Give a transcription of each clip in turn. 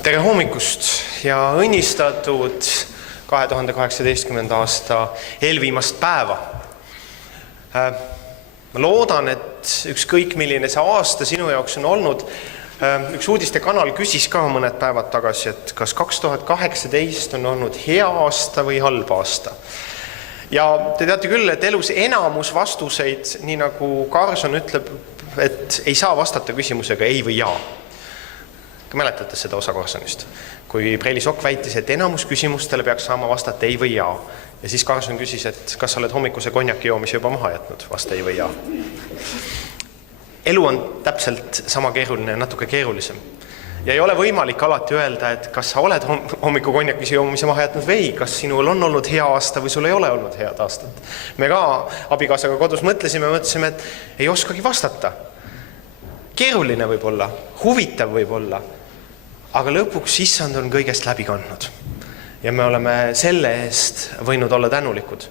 Tere hommikust ja õnnistatud 2018. aasta eelviimast päeva. Ma loodan, et ükskõik milline see aasta sinu jaoks on olnud. Üks uudistekanal küsis ka mõned päevad tagasi, et kas 2018 on olnud hea aasta või halb aasta. Ja te teate küll, et elus enamus vastuseid, nii nagu Carson ütleb, et ei saa vastata küsimusega ei või jaa. Mäletate seda osa Carsonist, kui Preili Sokk väitis, et enamus küsimustele peaks saama vastata ei või jaa. Ja siis Carson küsis, et kas sa oled hommikuse konjaki joomise juba maha jätnud, vasta ei või jaa. Elu on täpselt sama keeruline ja natuke keerulisem. Ja ei ole võimalik alati öelda, et kas sa oled hommiku konjakise joomise maha jätnud või kas sinul on olnud hea aasta või sul ei ole olnud head aastat. Me ka abikaasaga kodus mõtlesime, et ei oskagi vastata. Keeruline võib olla, huvitav võib olla, aga lõpuks issand on kõigest läbi kandnud. Ja me oleme selle eest võinud olla tänulikud.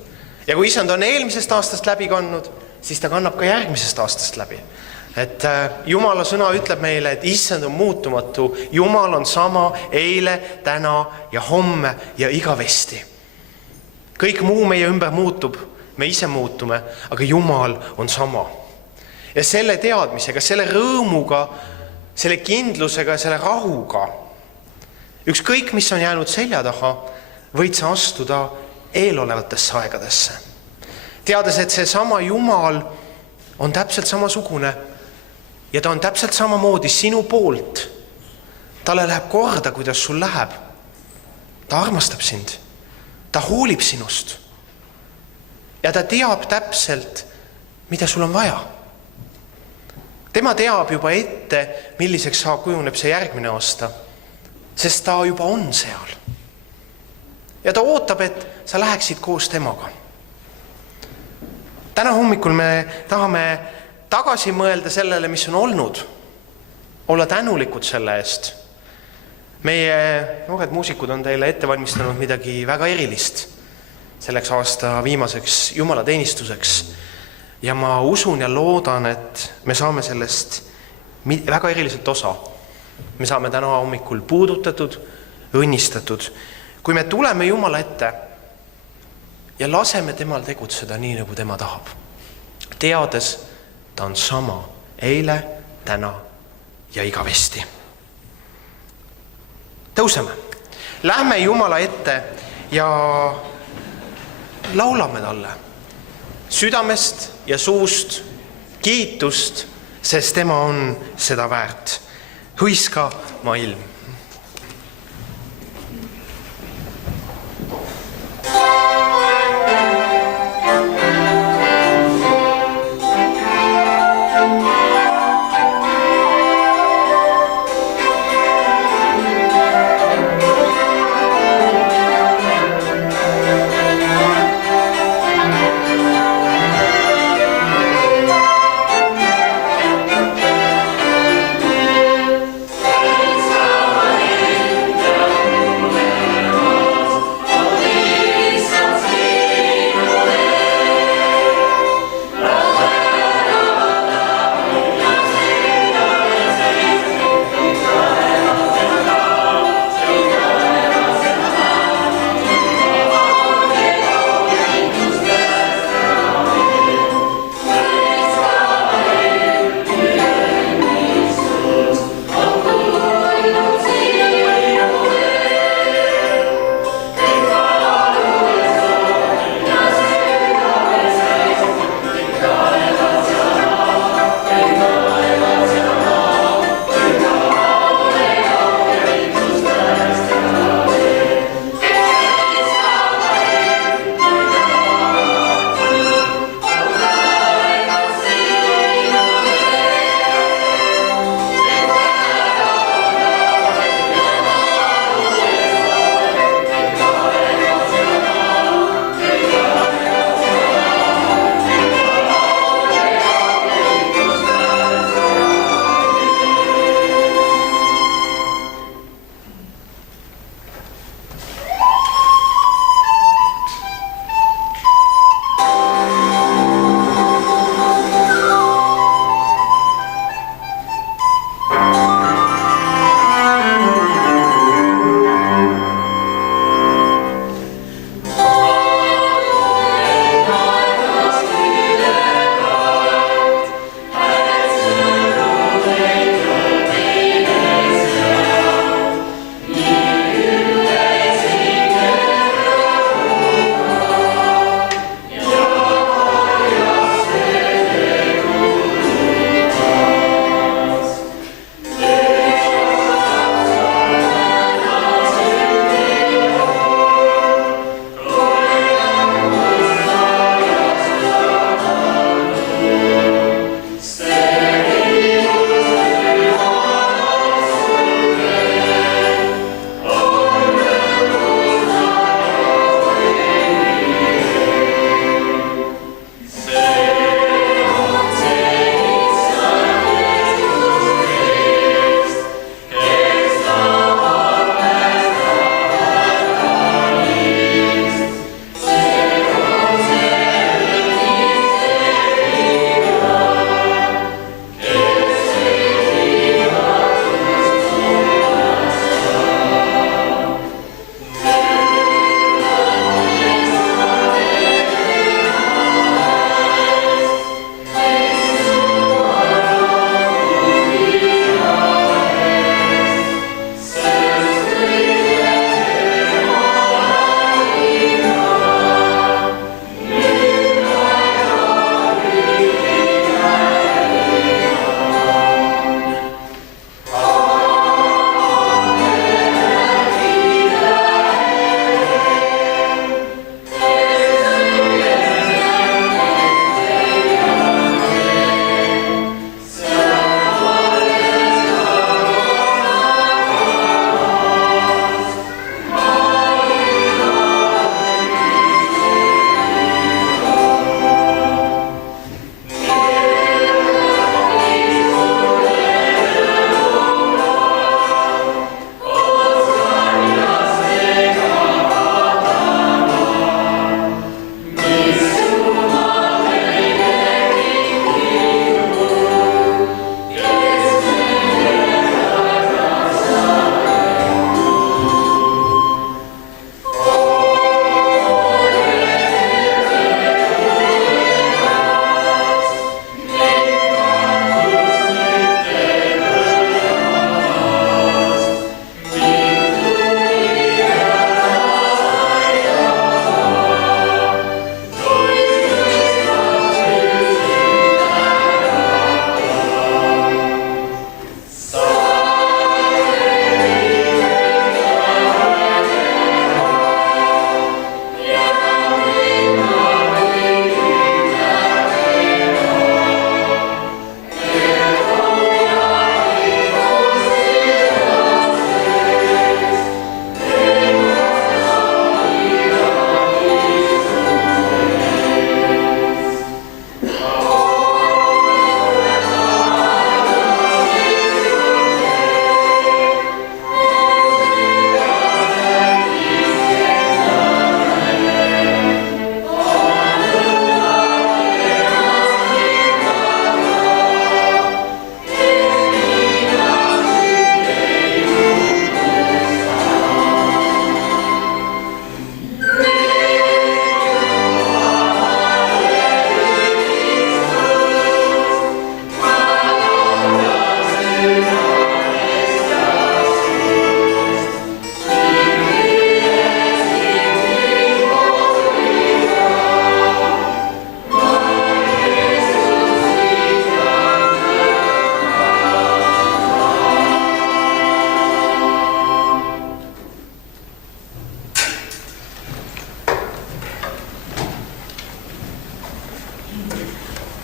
Ja kui issand on eelmisest aastast läbi kandnud, siis ta kannab ka järgmisest aastast läbi. Et Jumala sõna ütleb meile, et issand on muutumatu. Jumal on sama eile, täna ja homme ja igavesti. Kõik muu meie ümber muutub, me ise muutume, aga Jumal on sama. Ja selle teadmisega, selle rõõmuga, selle kindlusega, selle rahuga, ükskõik mis on jäänud selja taha, võid sa astuda eelolevatesse aegadesse. Teades, et see sama Jumal on täpselt samasugune ja ta on täpselt samamoodi sinu poolt. Talle läheb korda, kuidas sul läheb. Ta armastab sind. Ta hoolib sinust. Ja ta teab täpselt, mida sul on vaja. Tema teab juba ette, milliseks kujuneb see järgmine aasta, sest ta juba on seal. Ja ta ootab, et sa läheksid koos temaga. Täna hommikul me tahame tagasi mõelda sellele, mis on olnud, olla tänulikud selle eest. Meie noored muusikud on teile ette valmistanud midagi väga erilist selleks aasta viimaseks jumalateenistuseks. Ja ma usun ja loodan, et me saame sellest väga eriliselt osa. Me saame täna hommikul puudutatud, õnnistatud. Kui me tuleme Jumala ette ja laseme temal tegutseda nii, nagu tema tahab. Teades, ta on sama eile, täna ja igavesti. Tõuseme. Lähme Jumala ette ja laulame talle. Südamest ja suust kiitust, sest tema on seda väärt. Hõiska maailm. Sa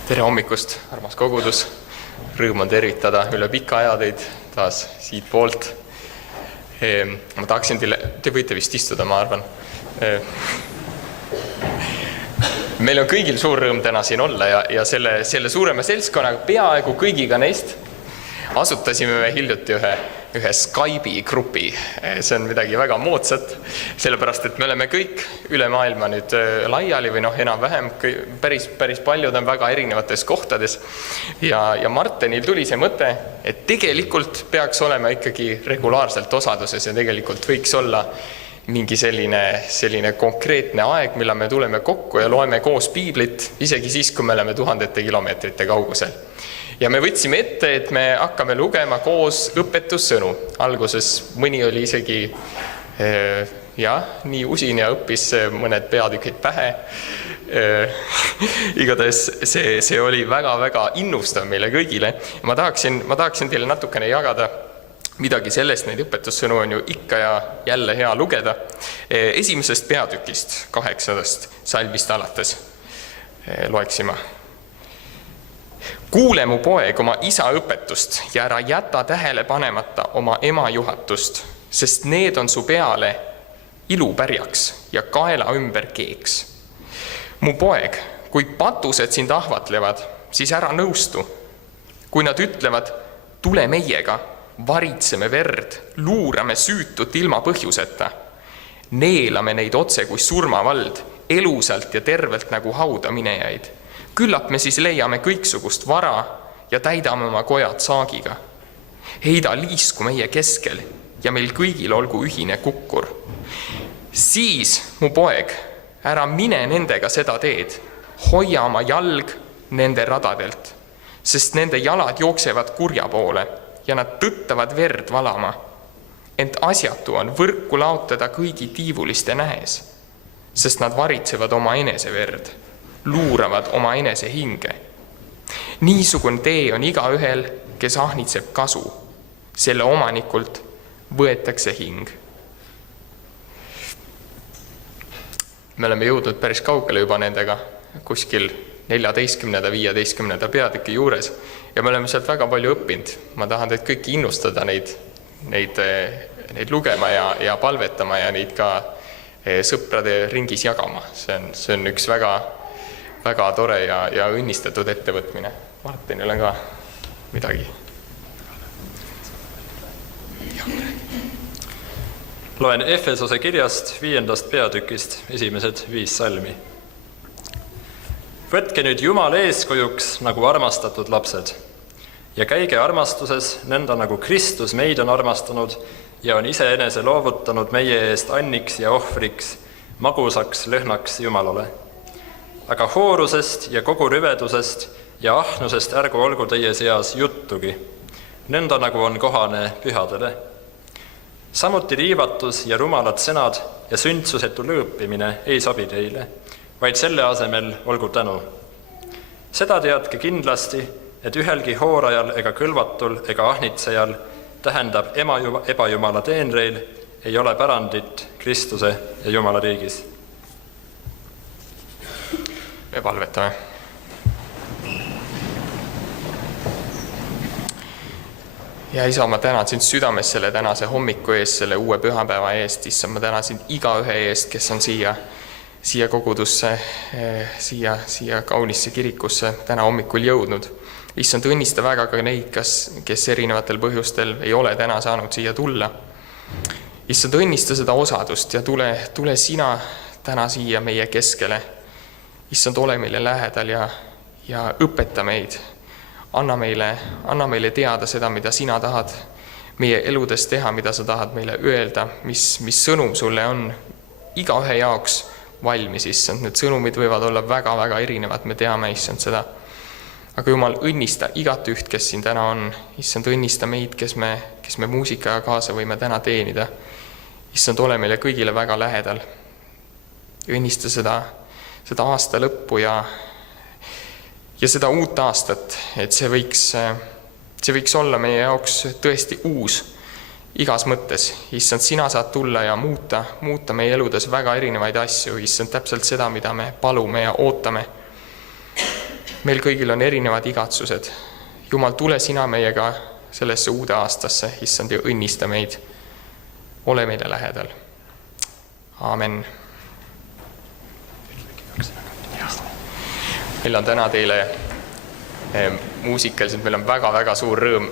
Tere hommikust, armas kogudus. Rõõm on tervitada üle pika aja teid taas siit poolt. Ma tahaksin te võite vist istuda, ma arvan. Meil on kõigil suur rõõm täna siin olla ja selle suurema seltskonnaga, peaaegu kõigiga neist, asutasime me hiljuti ühe Skype'i grupi. See on midagi väga moodsat, sellepärast, et me oleme kõik üle maailma nüüd laiali või enam-vähem, päris paljud on väga erinevates kohtades. Ja Martenil tuli see mõte, et tegelikult peaks olema ikkagi regulaarselt osaduses ja tegelikult võiks olla mingi selline konkreetne aeg, millal me tuleme kokku ja loeme koos piiblit, isegi siis, kui me oleme tuhandete kilomeetrite kaugusel. Ja me võtsime ette, et me hakkame lugema koos õpetussõnu. Alguses mõni oli isegi nii usin ja õppis mõned peatükid pähe. Igatahes see oli väga-väga innustav meile kõigile. Ma tahaksin teile natukene jagada midagi sellest, neid õpetussõnu on ju ikka ja jälle hea lugeda. Esimesest peatükist, 8. salmist alates loeksime. Kuule mu poeg oma isa õpetust ja ära jäta tähele panemata oma ema juhatust, sest need on su peale ilupärjaks ja kaela ümber keeks. Mu poeg, kui patused sind ahvatlevad, siis ära nõustu. Kui nad ütlevad, tule meiega, varitseme verd, luurame süütut ilma põhjuseta. Neelame neid otse kui surmavald, elusalt ja tervelt nagu hauda minejaid. Küllap me siis leiame kõiksugust vara ja täidame oma kojad saagiga. Heida liisku meie keskel ja meil kõigil olgu ühine kukkur. Siis, mu poeg, ära mine nendega seda teed, hoia oma jalg nende radadelt, sest nende jalad jooksevad kurja poole ja nad tõttavad verd valama. Ent asjatu on võrku laotada kõigi tiivuliste nähes, sest nad varitsevad oma enese verd. Luuravad oma enese hinge. Niisugune tee on igaühel, kes ahnitseb kasu. Selle omanikult võetakse hing. Me oleme jõudnud päris kaugele juba nendega, kuskil 14.–15. peatüki juures ja me oleme sealt väga palju õppinud. Ma tahan teid kõiki innustada neid lugema ja palvetama ja neid ka sõprade ringis jagama. See on üks väga tore ja õnnistatud ettevõtmine. Martinil on ka midagi. Loen Efesose kirjast 5. peatükist esimesed 5 salmi. Võtke nüüd Jumala eeskujuks nagu armastatud lapsed ja käige armastuses nõnda nagu Kristus meid on armastanud ja on iseenese loovutanud meie eest anniks ja ohvriks, magusaks lõhnaks Jumalale. Aga hoorusest ja kogu rüvedusest ja ahnusest ärgu olgu teie seas juttugi, nõnda nagu on kohane pühadele. Samuti riivatus ja rumalad sõnad ja sündsusetu lõõpimine ei sobi teile, vaid selle asemel olgu tänu. Seda teadke kindlasti, et ühelgi hoorajal ega kõlvatul ega ahnitsejal, tähendab ebajumala teenreil, ei ole pärandit Kristuse ja Jumala riigis. Me palvetame. Ja isa, ma tänan sind südames selle tänase hommiku eest, selle uue pühapäeva eest. Issa, ma tänan sind iga ühe eest, kes on siia kogudusse, siia kaunisse kirikusse täna hommikul jõudnud. Issand, õnnista väga ka neid, kes erinevatel põhjustel ei ole täna saanud siia tulla. Issand, õnnista seda osadust ja tule sina täna siia meie keskele. Issand, ole meile lähedal ja õpeta meid. Anna meile teada seda, mida sina tahad meie eludes teha, mida sa tahad meile öelda, mis sõnum sulle on iga ühe jaoks valmis, issand. Need sõnumid võivad olla väga-väga erinevad, me teame, issand, seda. Aga Jumal, õnnista igat üht, kes siin täna on. Issand, õnnista meid, kes me muusikaga kaasa võime täna teenida. Issand, ole meile kõigile väga lähedal. Õnnista seda aasta lõppu ja seda uut aastat, et see võiks olla meie jaoks tõesti uus igas mõttes. Issand, sina saad tulla ja muuta meie eludes väga erinevaid asju. Issand, täpselt seda, mida me palume ja ootame. meil kõigil on erinevad igatsused. Jumal, tule sina meiega sellesse uude aastasse, issand, ja õnnista meid. Ole meile lähedal. Aamen. Meil on täna teile muusikaliselt, meil on väga-väga suur rõõm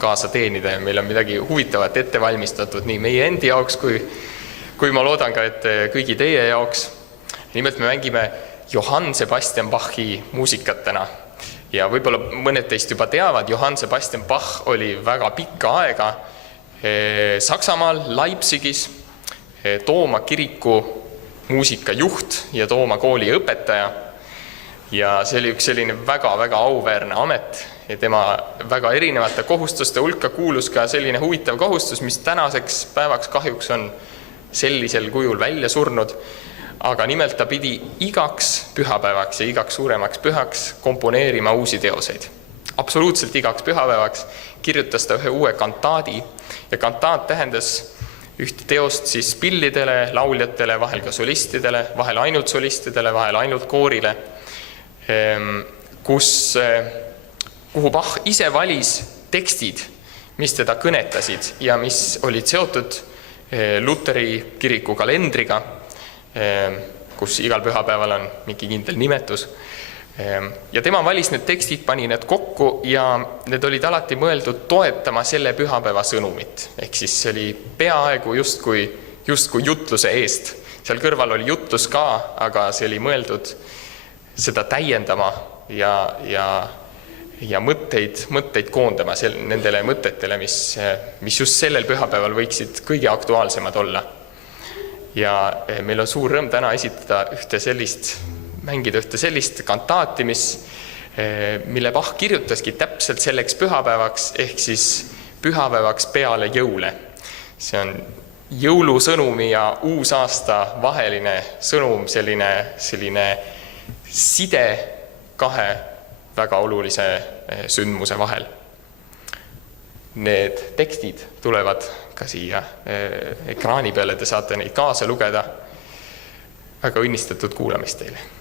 kaasa teenida ja meil on midagi huvitavat ette valmistatud nii meie endi jaoks, kui ma loodan ka, et kõigi teie jaoks. Nimelt me mängime Johann Sebastian Bachi muusikat täna. Ja võib-olla mõned teist juba teavad, Johann Sebastian Bach oli väga pikka aega Saksamaal, Leipzigis, Tooma kiriku muusikajuht ja Tooma kooli õpetaja. Ja see oli üks selline väga-väga auväärne amet ja tema väga erinevate kohustuste hulka kuulus ka selline huvitav kohustus, mis tänaseks päevaks kahjuks on sellisel kujul välja surnud. Aga nimelt ta pidi igaks pühapäevaks ja igaks suuremaks pühaks komponeerima uusi teoseid. Absoluutselt igaks pühapäevaks kirjutas ta ühe uue kantaadi ja kantaat tähendas ühte teost siis pillidele, lauljatele, vahel ka solistidele, vahel ainult solistidele, vahel ainult koorile, kuhu Bach ise valis tekstid, mis teda kõnetasid ja mis olid seotud Luteri kiriku kalendriga, kus igal pühapäeval on mingi kindel nimetus. Ja tema valis need tekstid, pani need kokku ja need olid alati mõeldud toetama selle pühapäeva sõnumit. Ehk siis see oli peaaegu justkui jutluse eest. Seal kõrval oli jutlus ka, aga see oli mõeldud seda täiendama ja mõtteid koondama nendele mõtetele, mis just sellel pühapäeval võiksid kõige aktuaalsemad olla. Ja meil on suur rõõm täna mängida ühte sellist kantaati, mille Bach kirjutaski täpselt selleks pühapäevaks, ehk siis pühapäevaks peale jõule. See on jõulusõnumi ja uusaasta vaheline sõnum, selline side kahe väga olulise sündmuse vahel. Need tekstid tulevad ka siia ekraani peale, te saate neid kaasa lugeda. Väga õnnistatud kuulamist teile.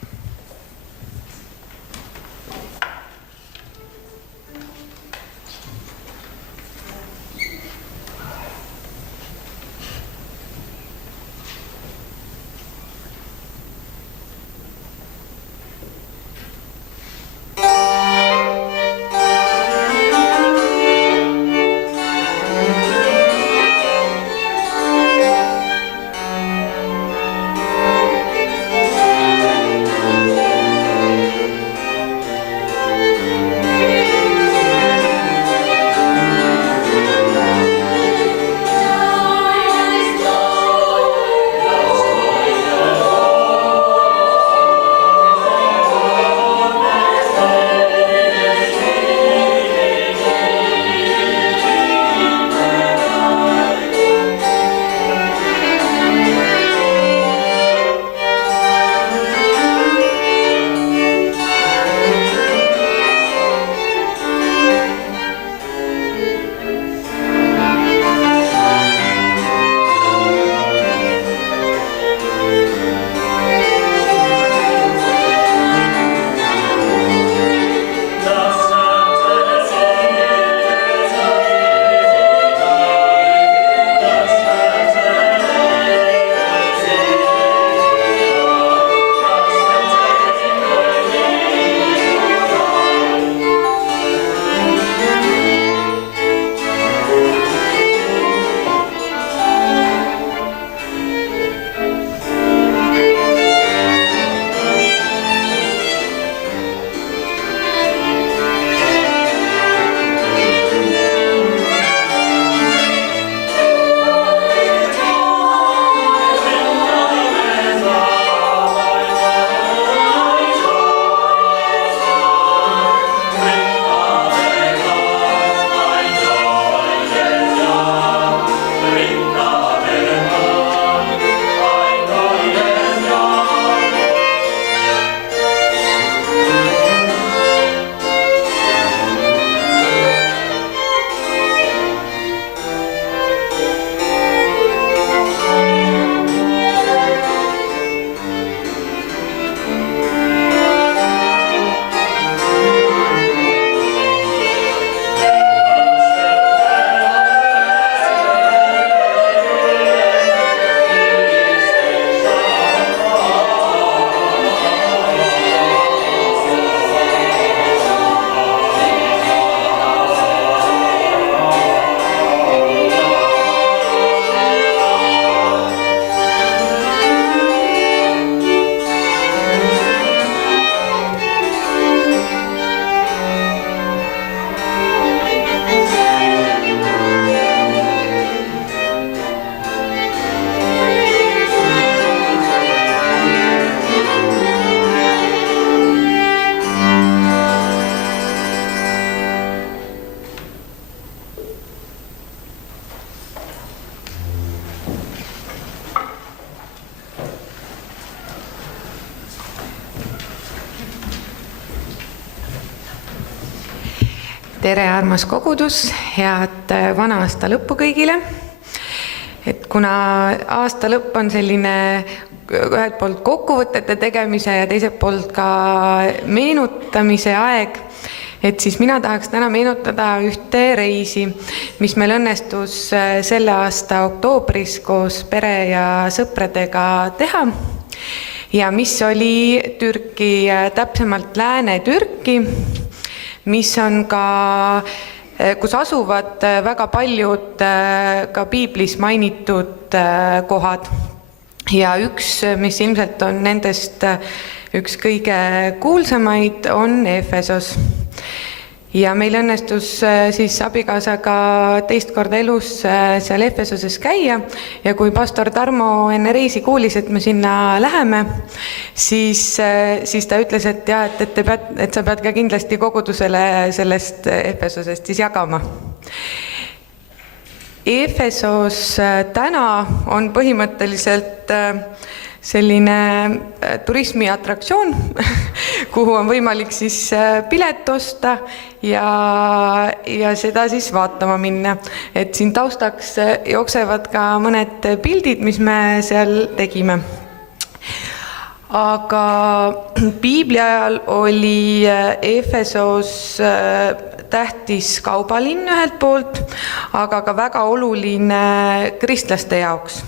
Tere, armas kogudus, head vana aasta lõppu kõigile. Et kuna aasta lõpp on selline ühelt poolt kokkuvõtete tegemise ja teiselt poolt ka meenutamise aeg, et siis mina tahaks täna meenutada ühte reisi, mis meil õnnestus selle aasta oktoobris koos pere ja sõpradega teha ja mis oli Türki, täpsemalt Lääne-Türki, mis on ka, kus asuvad väga paljud ka piiblis mainitud kohad. Ja üks, mis ilmselt on nendest üks kõige kuulsamaid, on Efesos. Ja meil õnnestus siis abikaasaga teist korda elus seal Efesoses käia ja kui pastor Tarmo enne reisi kuulis, et me sinna läheme, siis ta ütles, et sa pead ka kindlasti kogudusele sellest Efesosest siis jagama. Efesos täna on põhimõtteliselt selline turismiatraktsioon, kuhu on võimalik siis pilet osta ja seda siis vaatama minna. Et siin taustaks jooksevad ka mõned pildid, mis me seal tegime. Aga piibli ajal oli Efesos tähtis kaubalinn ühelt poolt, aga ka väga oluline kristlaste jaoks.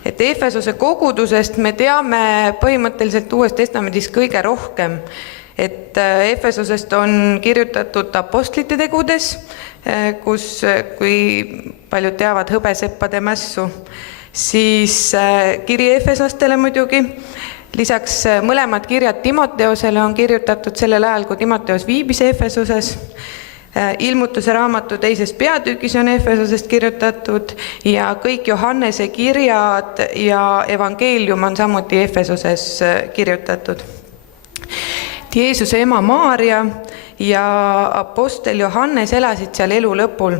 Et Efesose kogudusest me teame põhimõtteliselt Uues Testamendis kõige rohkem. Et Efesosest on kirjutatud apostlite tegudes, kus, kui paljud teavad hõbeseppade mässu, siis kiri Efesostele muidugi. Lisaks mõlemad kirjad Timoteosele on kirjutatud sellel ajal, kui Timoteos viibis Efesoses. Ilmutuse raamatu teises peatükis on Efesosest kirjutatud ja kõik Johannese kirjad ja evangeelium on samuti Efesoses kirjutatud. Jeesuse ema Maaria ja apostel Johannes elasid seal elu lõpul,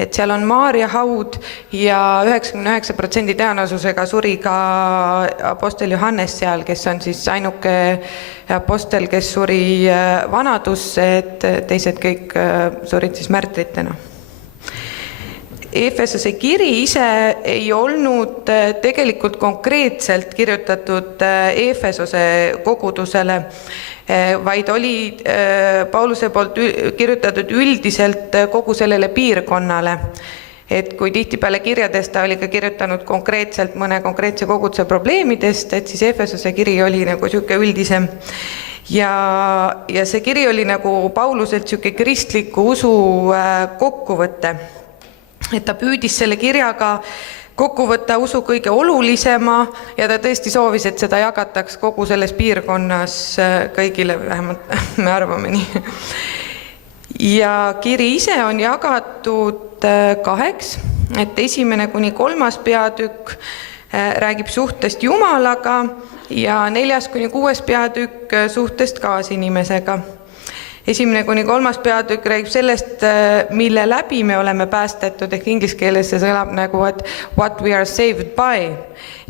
et seal on Maaria haud ja 99% tõenäosusega suri ka apostel Johannes seal, kes on siis ainuke apostel, kes suri vanadusse, et teised kõik surid siis märtritena. Efesose kiri ise ei olnud tegelikult konkreetselt kirjutatud Efesose kogudusele, vaid oli Pauluse poolt kirjutatud üldiselt kogu sellele piirkonnale. Et kui tihtipeale kirjades ta oli ka kirjutanud konkreetselt mõne konkreetse koguduse probleemidest, et siis Efesose kiri oli nagu siuke üldisem. Ja see kiri oli nagu Pauluselt siuke kristliku usu kokkuvõte. Et ta püüdis selle kirjaga kokku võtta usu kõige olulisema ja ta tõesti soovis, et seda jagataks kogu selles piirkonnas kõigile, vähemalt me arvame nii. Ja kiri ise on jagatud 2, et 1. kuni 3. peatükk räägib suhtest Jumalaga ja 4. kuni 6. peatükk suhtest kaasinimesega. 1. kuni 3. peatükk räägib sellest, mille läbi me oleme päästetud, ehk inglise keeles see sõlab nagu what we are saved by.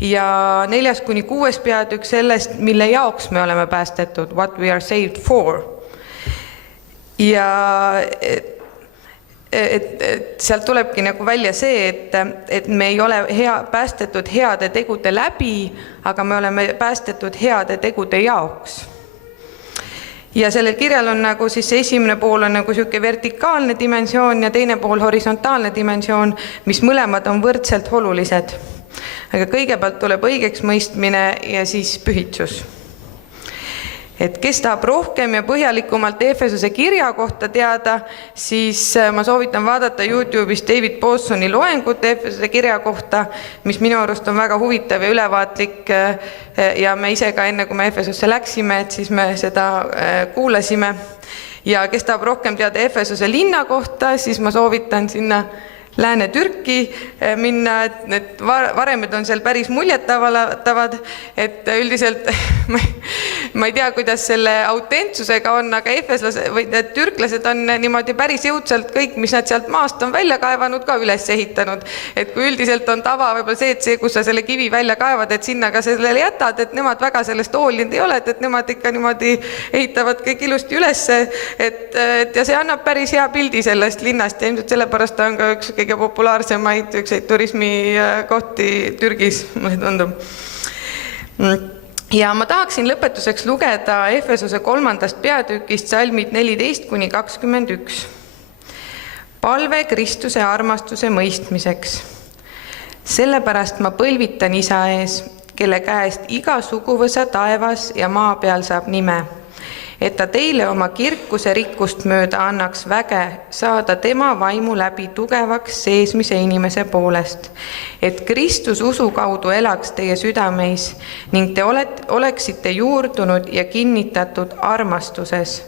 Ja 4. kuni 6. peatükk sellest, mille jaoks me oleme päästetud, what we are saved for. Ja et sealt tulebki nagu välja see, et me ei ole päästetud heade tegude läbi, aga me oleme päästetud heade tegude jaoks. Ja sellel kirjal on nagu siis esimene pool on nagu siuke vertikaalne dimensioon ja teine pool horisontaalne dimensioon, mis mõlemad on võrdselt olulised. Aga kõigepealt tuleb õigeks mõistmine ja siis pühitsus. Et kes tahab rohkem ja põhjalikumalt Efesose kirja kohta teada, siis ma soovitan vaadata YouTube'is David Pawsoni loengut Efesose kirja kohta, mis minu arust on väga huvitav ja ülevaatlik ja me ise ka enne, kui me Efesosse läksime, et siis me seda kuulasime. Ja kes tahab rohkem teada Efesose linna kohta, siis ma soovitan sinna Lääne-Türki minna, et need varemed on seal päris muljetavad, et üldiselt ma ei tea, kuidas selle autentsusega on, aga efeslased või need türklased on niimoodi päris jõudsalt kõik, mis nad sealt maast on välja kaevanud, ka üles ehitanud. Et kui üldiselt on tava võib-olla see, et see, kus sa selle kivi välja kaevad, et sinna ka sellele jätad, et nemad väga sellest hoolinud ei ole, et nemad ikka niimoodi ehitavad kõik ilusti ülesse, et ja see annab päris hea pildi sellest linnast ja ilmselt sellepärast ta on ka üks kõige populaarsemaid turismikohti Türgis, mulle tundub. Ja ma tahaksin lõpetuseks lugeda Efesose 3. peatükist salmid 14–21. Palve Kristuse armastuse mõistmiseks. Sellepärast ma põlvitan Isa ees, kelle käest iga suguvõsa taevas ja maa peal saab nime, et ta teile oma kirkuse rikkust mööda annaks väge saada tema vaimu läbi tugevaks seesmise inimese poolest, et Kristus usu kaudu elaks teie südameis ning te oleksite juurdunud ja kinnitatud armastuses,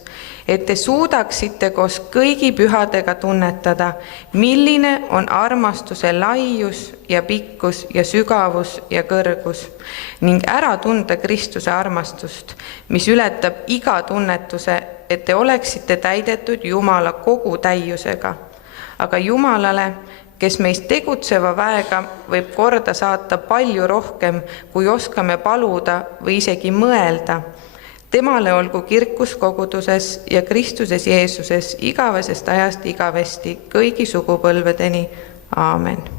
et te suudaksite koos kõigi pühadega tunnetada, milline on armastuse laius ja pikkus ja sügavus ja kõrgus ning ära tunda Kristuse armastust, mis ületab iga tunnetuse, et te oleksite täidetud Jumala kogu täiusega. Aga Jumalale, kes meist tegutseva väega võib korda saata palju rohkem, kui oskame paluda või isegi mõelda, temale olgu kirkus koguduses ja Kristuses Jeesuses igavesest ajast igavesti kõigi sugupõlvedeni. Aamen.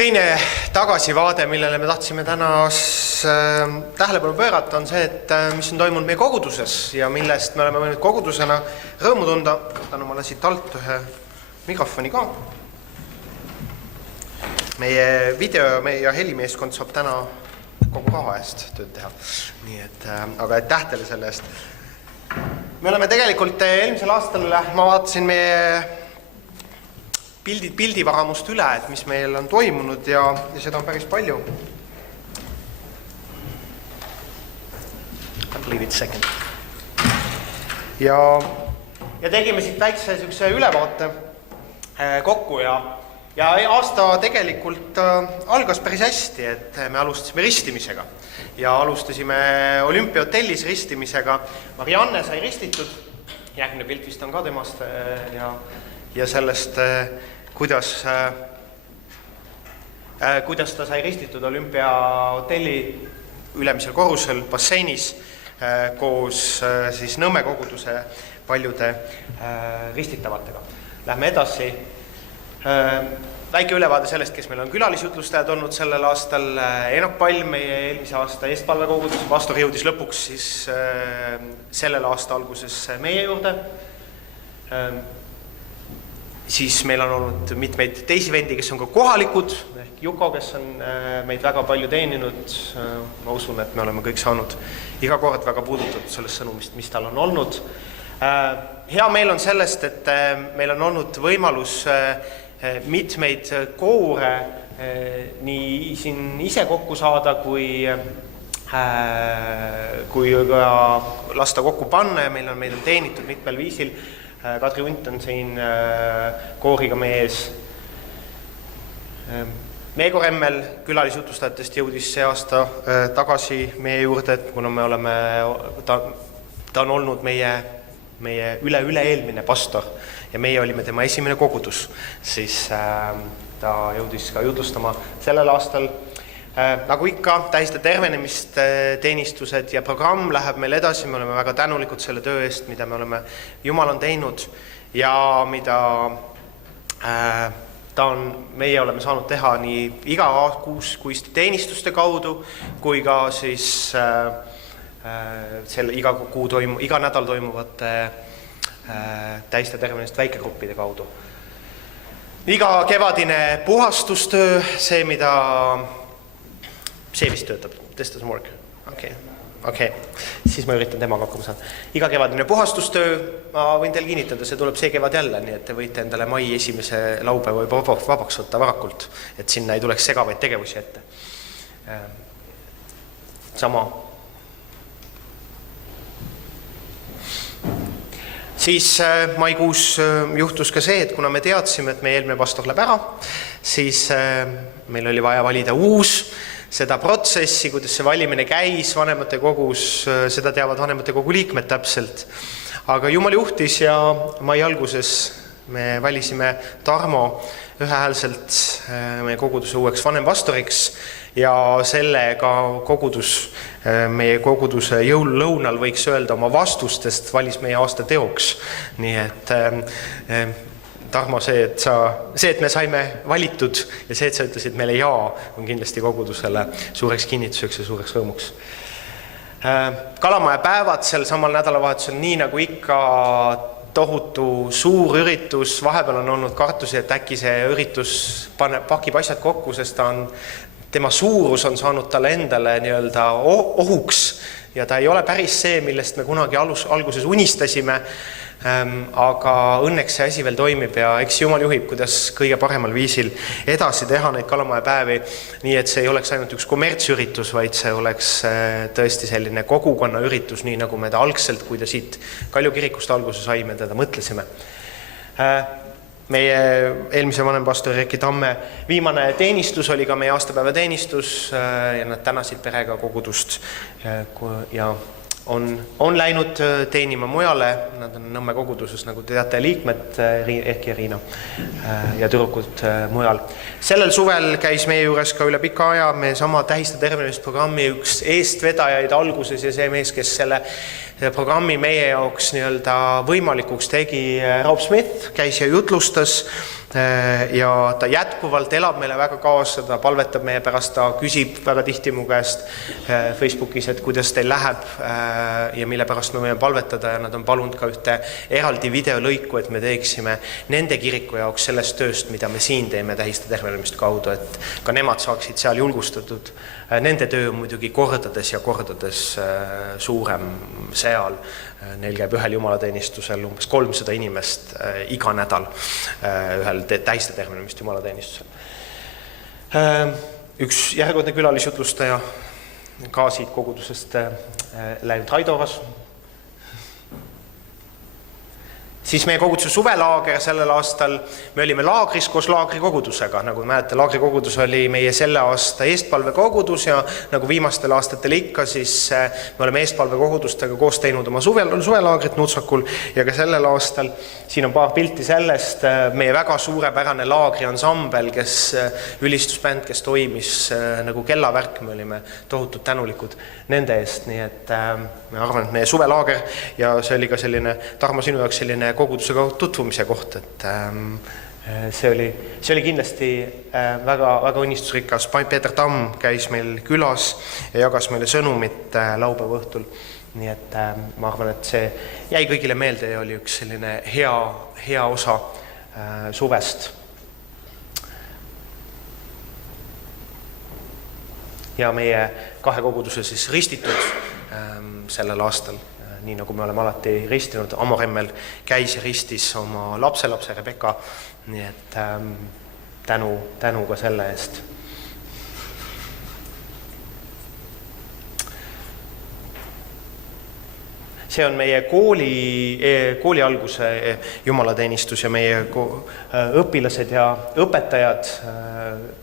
Teine tagasivaade, millele me tahtsime täna tähelepanu pöörata, on see, et mis on toimunud meie koguduses ja millest me oleme võinud kogudusena rõõmu tunda. Võtan omale siit alt ühe mikrofoni ka. Meie video ja helimeeskond saab täna kogu raha eest tööd teha. Nii et, aga aitäh teile selle eest. Me oleme tegelikult eelmisel aastal, ma vaatasin meie pildivaramust üle, et mis meil on toimunud ja seda on päris palju. I believe it's second. Ja tegime siit väikse ülevaate kokku ja aasta tegelikult algas päris hästi, et me alustasime ristimisega ja alustasime Olümpiahotellis ristimisega. Marianne sai ristitud, järgmine pilt vist on ka temast ja sellest, kuidas ta sai ristitud Olümpiahotelli ülemisel korrusel basseinis koos siis Nõmme koguduse paljude ristitavatega. Lähme edasi. Väike ülevaade sellest, kes meil on külalisjutlustajad olnud sellel aastal. Enok Pall, meie eelmise aasta eestpalvekogudus, pastor jõudis lõpuks siis sellel aasta alguses meie juurde. Siis meil on olnud mitmeid teisi vendi, kes on ka kohalikud, ehk Juko, kes on meid väga palju teeninud. Ma usun, et me oleme kõik saanud iga kord väga puudutatud sellest sõnumist, mis tal on olnud. Hea meel on sellest, et meil on olnud võimalus mitmeid koore nii siin ise kokku saada, kui ka lasta kokku panna ja meil on teenitud mitmel viisil. Kadri Unt on siin kooriga meie ees. Meego Remmel külalisjutustajatest jõudis see aasta tagasi meie juurde, et kuna ta on olnud meie üle-eelmine pastor ja meie olime tema esimene kogudus, siis ta jõudis ka jutlustama sellel aastal. Nagu ikka, tähiste tervenemist teenistused ja programm läheb meil edasi. Me oleme väga tänulikud selle töö eest, mida Jumal on teinud ja mida meie oleme saanud teha nii iga kuuste teenistuste kaudu, kui ka siis iga nädal toimuvate tähiste tervenemist väikegruppide kaudu. Iga kevadine puhastustöö, see vist töötab, this doesn't work. Okay. Siis ma üritan temaga hakkama saada. Iga kevadine puhastustöö, ma võin teil kinnitada, see tuleb see kevad jälle, nii et te võite endale mai 1. laupäeva juba vabaks võtta varakult, et sinna ei tuleks segavaid tegevusi ette. Sama. Siis maikuus juhtus ka see, et kuna me teadsime, et meie eelmine pastor läheb ära, siis meil oli vaja valida uus. Seda protsessi, kuidas see valimine käis vanemate kogus, seda teavad vanemate kogu liikmed täpselt. Aga Jumal juhtis ja mai alguses me valisime Tarmo ühehäälselt meie koguduse uueks vanempastoriks ja sellega meie koguduse jõululõunal võiks öelda oma vastustest valis meie aasta teoks. Nii et Tarmo, see, et me saime valitud ja see, et sa ütlesid meile jaa, on kindlasti kogudusele suureks kinnituseks ja suureks rõõmuks. Kalamaja päevad sel samal nädalavahetusel, nii nagu ikka tohutu suur üritus, vahepeal on olnud kartusi, et äkki see üritus pakib asjad kokku, sest tema suurus on saanud talle endale nii-öelda ohuks ja ta ei ole päris see, millest me kunagi alguses unistasime, aga õnneks see asi veel toimib ja eks Jumal juhib, kuidas kõige paremal viisil edasi teha neid kalamajapäevi, nii et see ei oleks ainult üks kommertsüritus, vaid see oleks tõesti selline kogukonna üritus, nii nagu me ta algselt, kui ta siit Kalju kirikust alguse saime, teda mõtlesime. Meie eelmise vanempastori Erki Tamme viimane teenistus oli ka meie aastapäeva teenistus ja nad tänasid perega kogudust ja on läinud teenima mujale, nad on Nõmme koguduses, nagu te teate, liikmed Erki ja Riina ja tüdrukud mujal. Sellel suvel käis meie juures ka üle pika aja meie sama Tähista tervenemisprogrammi üks eestvedajaid alguses ja see mees, kes selle programmi meie jaoks nii-öelda võimalikuks tegi, Rob Smith, käis ja jutlustas ja ta jätkuvalt elab meile väga kaasa, ta palvetab meie pärast, ta küsib väga tihti mu käest Facebookis, et kuidas teil läheb ja mille pärast me võime palvetada ja nad on palunud ka ühte eraldi videolõiku, et me teeksime nende kiriku jaoks sellest tööst, mida me siin teeme Tähista tervenemist kaudu, et ka nemad saaksid seal julgustatud. Nende töö on muidugi kordades ja kordades suurem seal. Neil käib ühel jumalateenistusel umbes 300 inimest iga nädal ühel Tähista tervenemist jumalateenistusel. Üks järjekordne külalisjutlustaja ka siit kogudusest läinud Raidoras. Siis meie koguduse suvelaager sellel aastal, me olime laagris koos laagrikogudusega, nagu mäletate, laagrikogudus oli meie selle aasta eestpalvekogudus ja nagu viimastel aastatel ikka, siis me oleme eestpalvekogudustega koos teinud oma suvelaagrit Nutsakul ja ka sellel aastal. Siin on paar pilti sellest, meie väga suurepärane laagriansambel, kes ülistusbänd, kes toimis nagu kellavärk, me olime tohutult tänulikud nende eest, nii et me arvan, et meie suvelaager ja see oli ka selline, Tarmo, sinu jaoks selline kogudusega tutvumise koht, et see oli kindlasti väga õnnistusrikas. Peeter Tamm käis meil külas ja jagas meile sõnumit laupäeva õhtul, nii et ma arvan, et see jäi kõigile meelde ja oli üks selline hea osa suvest. Ja meie kahe koguduse siis ristitud sellel aastal, nii nagu me oleme alati ristinud. Amo Remmel käis ja ristis oma lapselapse Rebecca, nii et tänu ka selle eest. See on meie kooli alguse jumalateenistus ja meie õpilased ja õpetajad,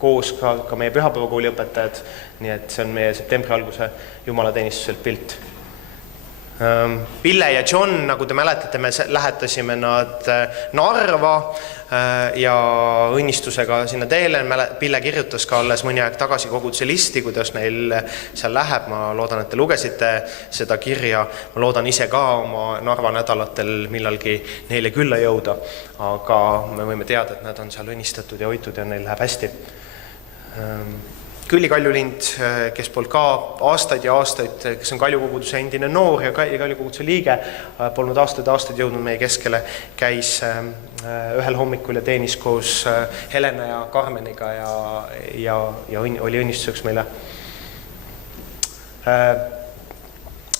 koos ka meie pühapäevakooli õpetajad, nii et see on meie septembri alguse jumalateenistuselt pilt. Pille ja John, nagu te mäletate, me lähetasime nad Narva ja õnnistusega sinna teele. Pille kirjutas ka alles mõni aeg tagasi koguduse listi, kuidas neil seal läheb. Ma loodan, et te lugesite seda kirja. Ma loodan ise ka oma Narva nädalatel millalgi neile külla jõuda, aga me võime teada, et nad on seal õnnistatud ja hoitud ja neil läheb hästi. Külli Kaljulind, kes polnud ka aastaid ja aastaid, kes on Kalju koguduse endine noor ja Kalju koguduse liige, polnud aastaid jõudnud meie keskele, käis ühel hommikul ja teenis koos Helena ja Karmeniga ja oli õnnistuseks meile.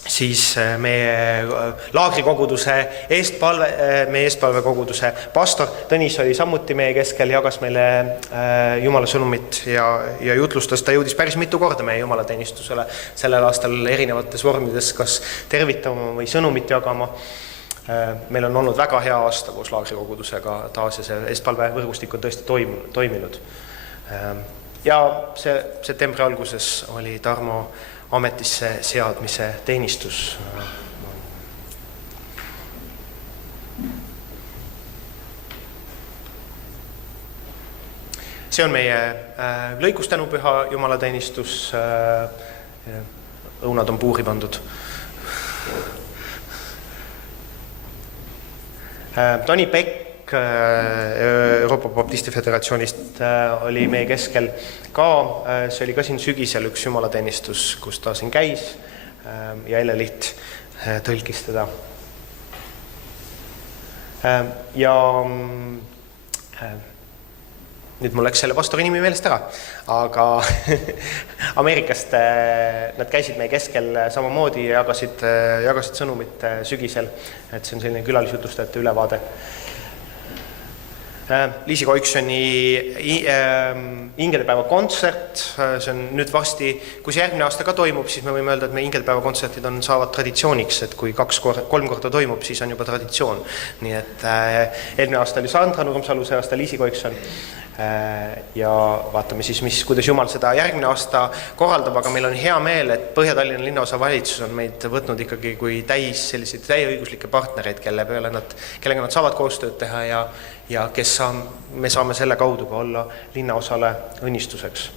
Siis meie laagrikoguduse meie eestpalvekoguduse pastor Tõnis oli samuti meie keskel, jagas meile Jumala sõnumit ja jutlustas. Ta jõudis päris mitu korda meie jumalateenistusele sellel aastal erinevates vormides, kas tervitama või sõnumit jagama. Meil on olnud väga hea aasta koos laagrikogudusega taas ja see eestpalvevõrgustik on tõesti toiminud. Ja see septembri alguses oli Tarmo ametisse seadmise teenistus. See on meie lõikustänupüha jumalateenistus. Õunad on puuri pandud. Toni Pekk Euroopa Baptisti Föderatsioonist oli meie keskel ka, see oli ka siin sügisel üks jumalateenistus, kus ta siin käis ja Ele-Liht tõlkis teda. Ja nüüd mul läks selle pastori nimi meelest ära, aga Ameerikast nad käisid meie keskel samamoodi ja jagasid sõnumit sügisel, et see on selline külalisjutustajate ülevaade. Liisi Koiksoni Ingedepäeva kontsert, see on nüüd varsti, kui see järgmine aasta ka toimub, siis me võime öelda, et meie Ingedepäeva kontsertid saavad traditsiooniks, et kui 2-3 korda toimub, siis on juba traditsioon. Nii et eelmine aasta oli Sandra Nurmsalu, see aasta Liisi Koikson ja vaatame siis, kuidas Jumal seda järgmine aasta korraldab, aga meil on hea meel, et Põhja-Tallinna linnaosa valitsus on meid võtnud ikkagi kui selliseid täieõiguslikke partnereid, kellega nad saavad koostööd teha ja me saame selle kaudu ka olla linnaosale õnnistuseks.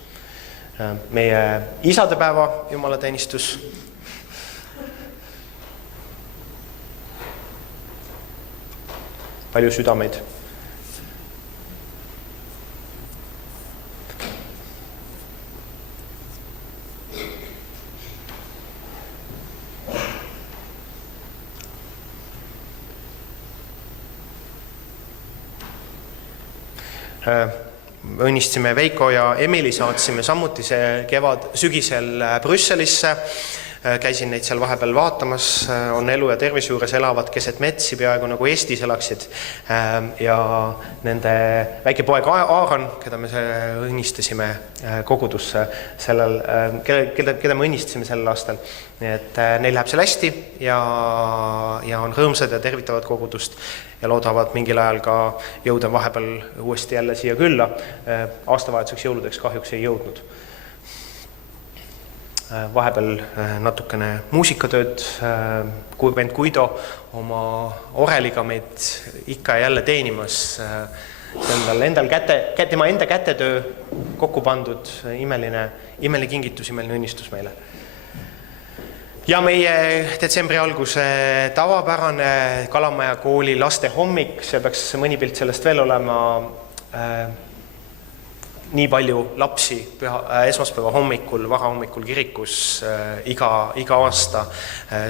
Meie isadepäeva jumalateenistus. Palju südameid. Õnnistasime Veiko ja Emili, saatsime samuti see sügisel Brüsselisse, käisin neid seal vahepeal vaatamas, on elu ja tervise juures, elavad keset metsi, peaaegu nagu Eestis elaksid ja nende väike poeg Aaron, keda me õnnistasime kogudusse keda me õnnistasime sellel aastal, nii et neil läheb seal hästi ja on rõõmsad ja tervitavad kogudust ja loodavad mingil ajal ka jõuda vahepeal uuesti jälle siia külla. Aastavahetuseks jõuludeks kahjuks ei jõudnud. Vahepeal natukene muusikatööd, vend Guido oma oreliga meid ikka jälle teenimas. Tema enda kätetöö kokku pandud imeline kingitus, imeline õnnistus meile. Ja meie detsembri alguse tavapärane Kalamaja kooli laste hommik, see peaks mõni pilt sellest veel olema, nii palju lapsi esmaspäeva hommikul, varahommikul kirikus iga aasta.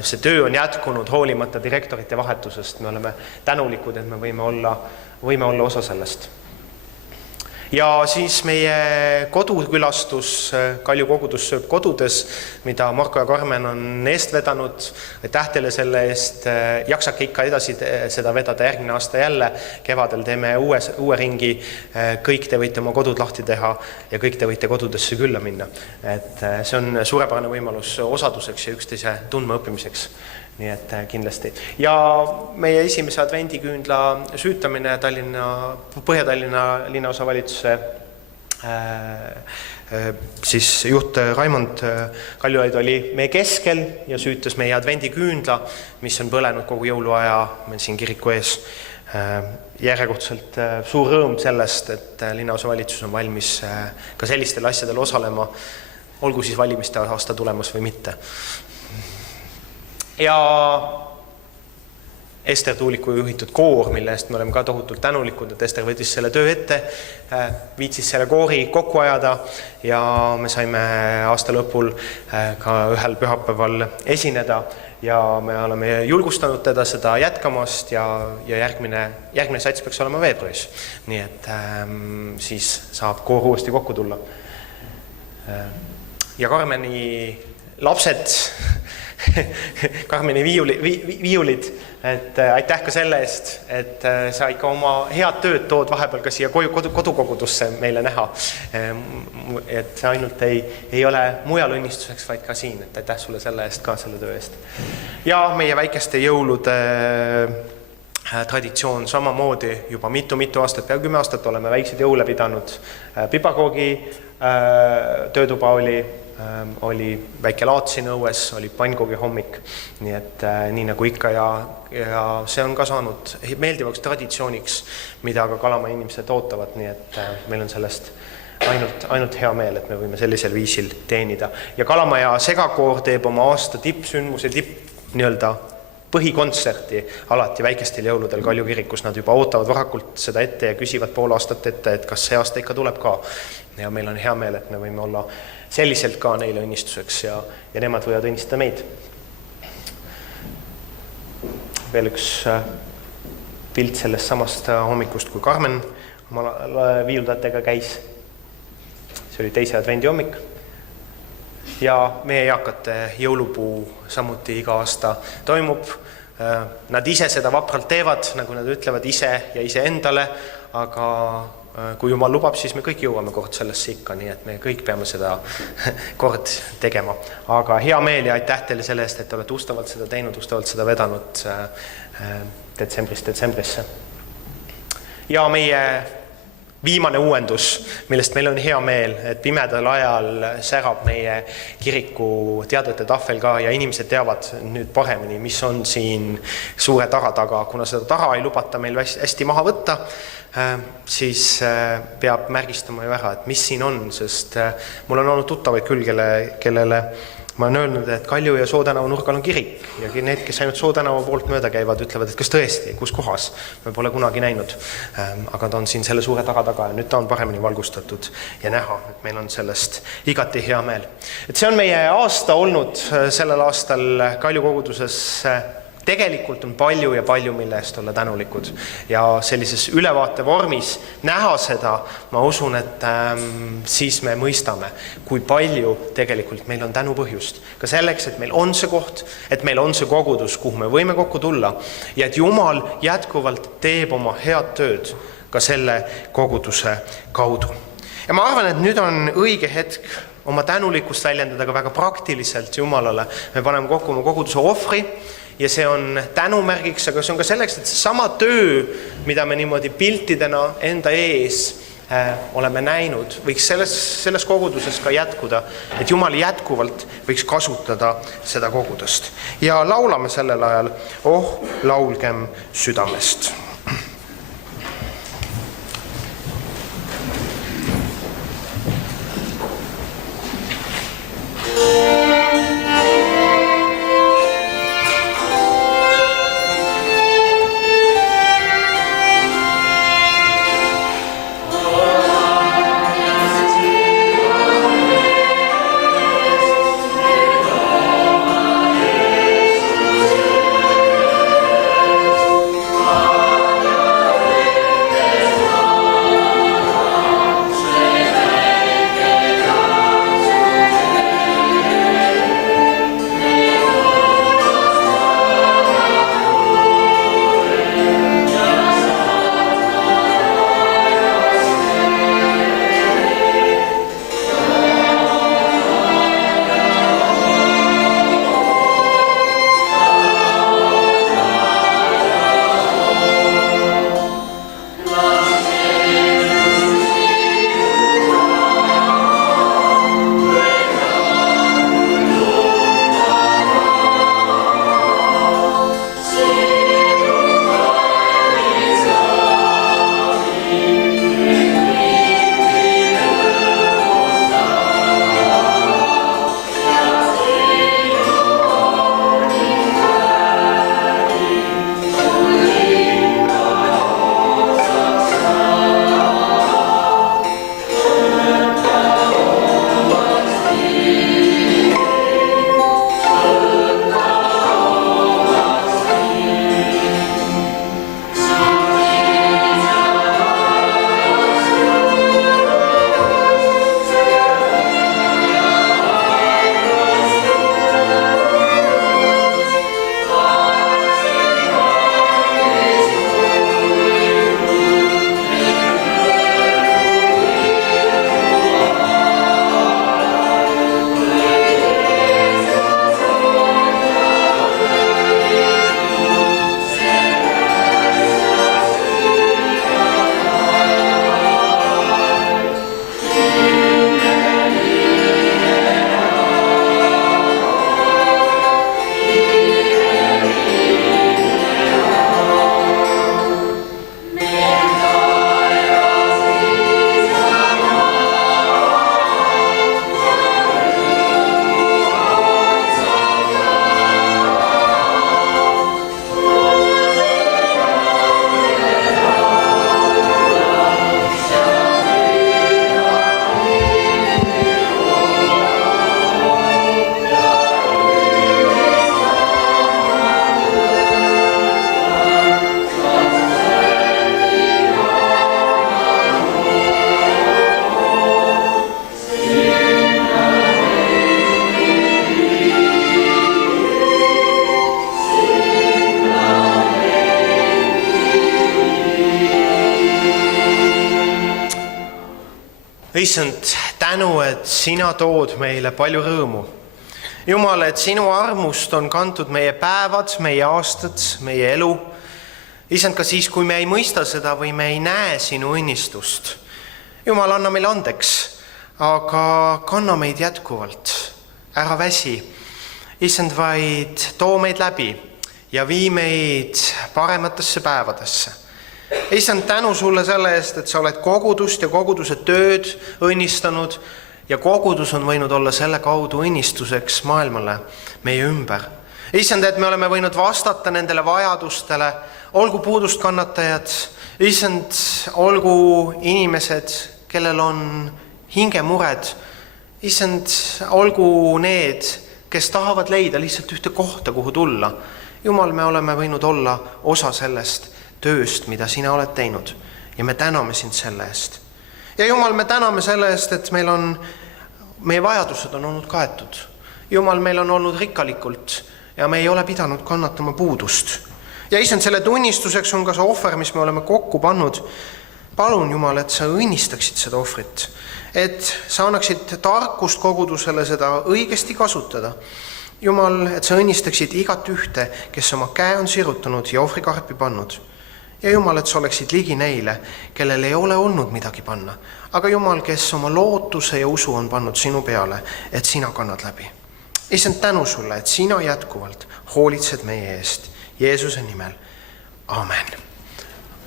See töö on jätkunud hoolimata direktorite vahetusest. Me oleme tänulikud, et me võime olla osa sellest. Ja siis meie kodukülastus, Kalju kogudus sööb kodudes, mida Marko ja Karmen on eest vedanud. Tähtele selle eest, jaksake ikka edasi seda vedada järgmine aasta jälle. Kevadel teeme uue ringi, kõik te võite oma kodud lahti teha ja kõik te võite kodudesse külla minna. Et see on suurepärane võimalus osaduseks ja üksteise tundma õppimiseks. Nii et kindlasti. Ja meie esimese advendiküündla süütamine Põhja-Tallinna linnaosa valitsuse siis juht Raimond Kaljulaid oli meie keskel ja süütas meie advendiküündla, mis on põlenud kogu jõuluaja meil siin kiriku ees. Järjekordselt suur rõõm sellest, et linnaosa valitsus on valmis ka sellistel asjadel osalema, olgu siis valimiste aasta tulemas või mitte. Ja Ester Tuuliku juhitud koor, mille eest me oleme ka tohutult tänulikud, et Ester võttis selle töö ette, viitsis selle koori kokku ajada ja me saime aasta lõpul ka ühel pühapäeval esineda ja me oleme julgustanud teda seda jätkamast ja järgmine sats peaks olema veebruaris. Nii et siis saab koor uuesti kokku tulla. Ja Karmeni lapsed Karmeni viiulid, et aitäh ka selle eest, et sa ikka oma head tööd tood vahepeal ka siia kodukogudusse meile näha. Et see ainult ei ole mujal õnnistuseks, vaid ka siin, et aitäh sulle selle eest ka selle töö eest. Ja meie väikeste jõulude traditsioon samamoodi juba mitu aastat, peaaegu 10 aastat oleme väikseid jõule pidanud. Pipakoogi töötuba oli väike laat siin õues, oli pannkoogi hommik, nii et nii nagu ikka ja see on ka saanud meeldivaks traditsiooniks, mida ka Kalamaja inimesed ootavad, nii et meil on sellest ainult hea meel, et me võime sellisel viisil teenida. Ja Kalamaja segakoor teeb oma aasta tippsündmuse põhikontserti alati väikestel jõuludel Kalju kirikus. Nad juba ootavad varakult seda ette ja küsivad pool aastat ette, et kas see aasta ikka tuleb ka. Ja meil on hea meel, et me võime olla selliselt ka neile õnnistuseks ja nemad võivad õnnistada meid. Veel üks pilt sellest samast hommikust, kui Karmen viiuldajatega käis. See oli 2. advendi hommik. Ja meie eakate jõulupuu samuti iga aasta toimub. Nad ise seda vapralt teevad, nagu nad ütlevad, ise ja ise endale, aga kui Jumal lubab, siis me kõik jõuame kord sellesse ikka, nii et me kõik peame seda kord tegema. Aga hea meel ja aitäh teile selle eest, et te olete ustavalt seda teinud, ustavalt seda vedanud detsembrisse. Ja meie viimane uuendus, millest meil on hea meel, et pimedal ajal särab meie kiriku teadete tahvel ka ja inimesed teavad nüüd paremini, mis on siin suure tara taga. Kuna seda tara ei lubata meil hästi maha võtta, siis peab märgistama ju ära, et mis siin on, sest mul on olnud tuttavaid küll, kellele ma olen öelnud, et Kalju ja Sootänava nurgal on kirik ja need, kes ainult Sootänava poolt mööda käivad, ütlevad, et kas tõesti, kus kohas, me pole kunagi näinud. Aga ta on siin selle suure taga ja nüüd ta on paremini valgustatud ja näha, et meil on sellest igati hea meel. Et see on meie aasta olnud sellel aastal Kalju koguduses. Tegelikult on palju ja palju, mille eest olla tänulikud ja sellises ülevaate vormis näha seda, ma usun, et siis me mõistame, kui palju tegelikult meil on tänu põhjust. Ka selleks, et meil on see koht, et meil on see kogudus, kuhu me võime kokku tulla ja et Jumal jätkuvalt teeb oma head tööd ka selle koguduse kaudu. Ja ma arvan, et nüüd on õige hetk oma tänulikkust väljendada ka väga praktiliselt Jumalale. Me paneme kokku oma koguduse ohvri, ja see on tänumärgiks, aga see on ka selleks, et see sama töö, mida me niimoodi piltidena enda ees oleme näinud, võiks selles koguduses ka jätkuda, et Jumal jätkuvalt võiks kasutada seda kogudust. Ja laulame sellel ajal, laulgem südamest. Oh issand, tänu, et sina tood meile palju rõõmu. Jumal, et sinu armust on kantud meie päevad, meie aastad, meie elu. Issand, ka siis, kui me ei mõista seda või me ei näe sinu õnnistust. Jumal, anna meile andeks, aga kanna meid jätkuvalt. Ära väsi. Issand, vaid too meid läbi ja vii meid parematesse päevadesse. Issand, tänu sulle selle eest, et sa oled kogudust ja koguduse tööd õnnistanud ja kogudus on võinud olla selle kaudu õnnistuseks maailmale meie ümber. Issand, et me oleme võinud vastata nendele vajadustele, olgu puudust kannatajad, issand, olgu inimesed, kellel on hingemured, issand, olgu need, kes tahavad leida lihtsalt ühte kohta, kuhu tulla. Jumal, me oleme võinud olla osa sellest tööst, mida sina oled teinud ja me täname sind selle eest. Ja Jumal, me täname selle eest, et meie vajadused on olnud kaetud. Jumal, meil on olnud rikkalikult ja me ei ole pidanud kannatama puudust. Ja issand, selle tunnistuseks on ka see ohver, mis me oleme kokku pannud. Palun, Jumal, et sa õnnistaksid seda ohvrit, et sa annaksid tarkust kogudusele seda õigesti kasutada. Jumal, et sa õnnistaksid igat ühte, kes oma käe on sirutanud ja ohvrikarpi pannud. Ja Jumal, et sa oleksid ligi neile, kellel ei ole olnud midagi panna. Aga Jumal, kes oma lootuse ja usu on pannud sinu peale, et sina kannad läbi. Issand, tänu sulle, et sina jätkuvalt hoolitsed meie eest. Jeesuse nimel. Amen.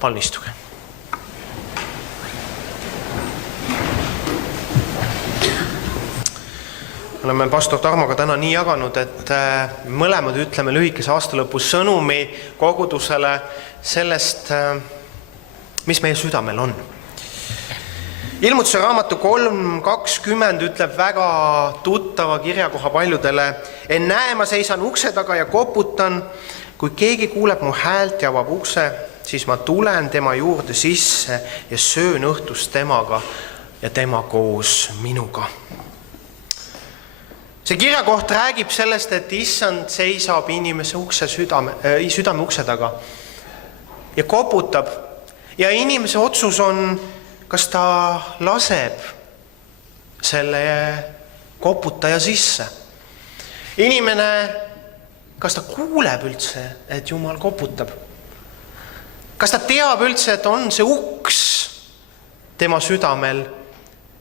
Palun istuge. Oleme pastor Tarmoga täna nii jaganud, et mõlemad ütleme lühikese aastalõpu sõnumi kogudusele sellest, mis meie südamel on. Ilmutuse raamatu 3:20 ütleb väga tuttava kirjakoha paljudele: näe, ma seisan ukse taga ja koputan. Kui keegi kuuleb mu häält ja avab ukse, siis ma tulen tema juurde sisse ja söön õhtust temaga ja tema koos minuga. See kirjakoht räägib sellest, et issand seisab inimese südame ukse taga ja koputab. Ja inimese otsus on, kas ta laseb selle koputaja sisse. Inimene, kas ta kuuleb üldse, et Jumal koputab? Kas ta teab üldse, et on see uks tema südamel,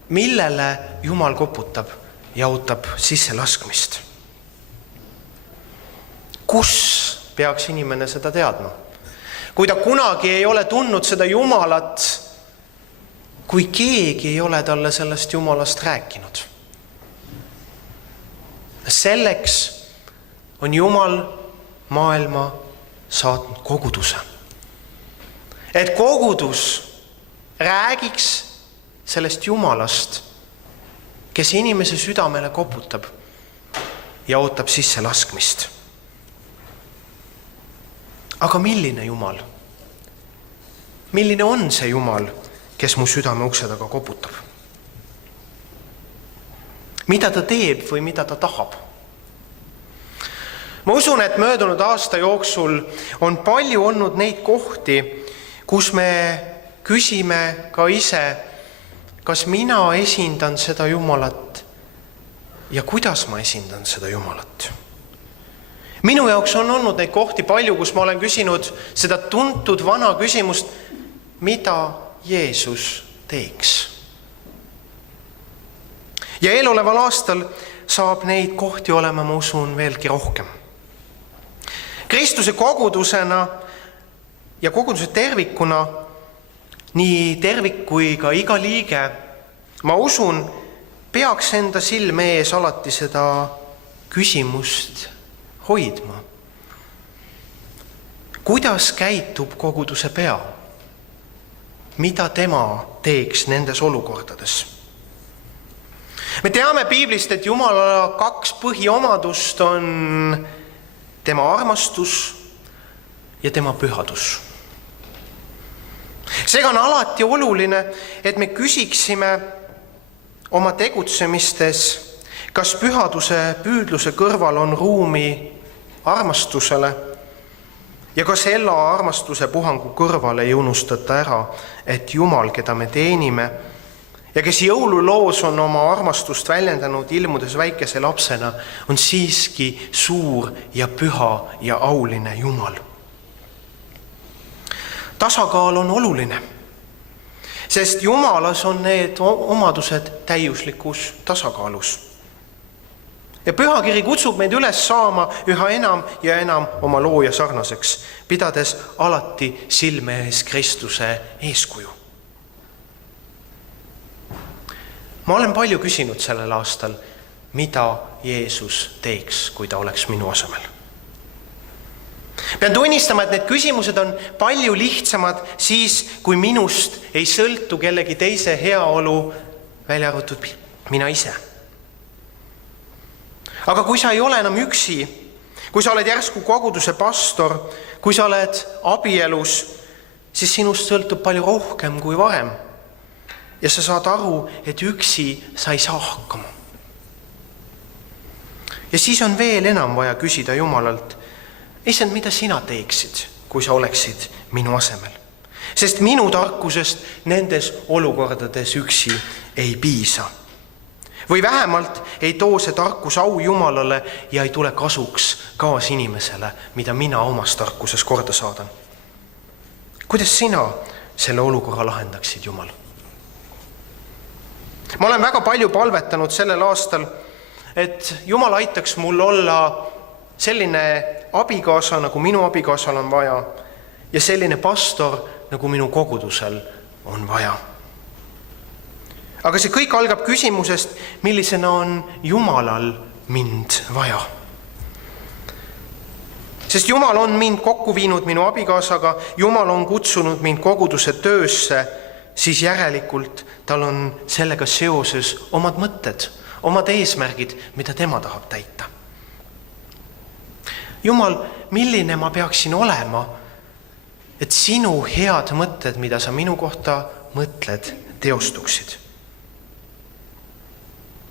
millele Jumal koputab ja ootab sisse laskmist? Kus peaks inimene seda teadma? Kui ta kunagi ei ole tundnud seda Jumalat, kui keegi ei ole talle sellest Jumalast rääkinud. Selleks on Jumal maailma saatnud koguduse. Et kogudus räägiks sellest Jumalast, kes inimese südamele koputab ja ootab sisse laskmist. Aga milline Jumal? Milline on see Jumal, kes mu südame ukse taga koputab? Mida ta teeb või mida ta tahab? Ma usun, et möödunud aasta jooksul on palju olnud neid kohti, kus me küsime ka ise, kas mina esindan seda Jumalat ja kuidas ma esindan seda Jumalat. Minu jaoks on olnud neid kohti palju, kus ma olen küsinud seda tuntud vana küsimust, mida Jeesus teeks. Ja eeloleval aastal saab neid kohti olema, ma usun, veelgi rohkem. Kristuse kogudusena ja koguduse tervikuna, nii tervik kui ka iga liige, ma usun, peaks enda silme ees alati seda küsimust hoidma. Kuidas käitub koguduse pea? Mida tema teeks nendes olukordades? Me teame piiblist, et Jumala 2 põhiomadust on tema armastus ja tema pühadus. Seega on alati oluline, et me küsiksime oma tegutsemistes, kas pühaduse püüdluse kõrval on ruumi armastusele ja kas ella armastuse puhangu kõrval ei unustata ära, et Jumal, keda me teenime ja kes jõululoos on oma armastust väljendanud ilmudes väikese lapsena, on siiski suur ja püha ja auline Jumal. Tasakaal on oluline, sest Jumalas on need omadused täiuslikus tasakaalus. Ja pühakiri kutsub meid üles saama üha enam ja enam oma looja sarnaseks, pidades alati silme ees Kristuse eeskuju. Ma olen palju küsinud sellel aastal, mida Jeesus teeks, kui ta oleks minu asemel. Pean tunnistama, et need küsimused on palju lihtsamad siis, kui minust ei sõltu kellegi teise heaolu, välja arvatud mina ise. Aga kui sa ei ole enam üksi, kui sa oled järsku koguduse pastor, kui sa oled abielus, siis sinust sõltub palju rohkem kui varem. Ja sa saad aru, et üksi sa ei saa hakkama. Ja siis on veel enam vaja küsida Jumalalt, Issand, mida sina teeksid, kui sa oleksid minu asemel? Sest minu tarkusest nendes olukordades üksi ei piisa. Või vähemalt ei too see tarkus au Jumalale ja ei tule kasuks kaasinimesele, mida mina omas tarkuses korda saadan. Kuidas sina selle olukorra lahendaksid, Jumal? Ma olen väga palju palvetanud sellel aastal, et Jumal aitaks mul olla selline abikaasa, nagu minu abikaasal on vaja, ja selline pastor, nagu minu kogudusel on vaja. Aga see kõik algab küsimusest, millisena on Jumalal mind vaja. Sest Jumal on mind kokku viinud minu abikaasaga, Jumal on kutsunud mind koguduse töösse, siis järelikult tal on sellega seoses omad mõtted, omad eesmärgid, mida tema tahab täita. Jumal, milline ma peaksin olema, et sinu head mõtted, mida sa minu kohta mõtled, teostuksid?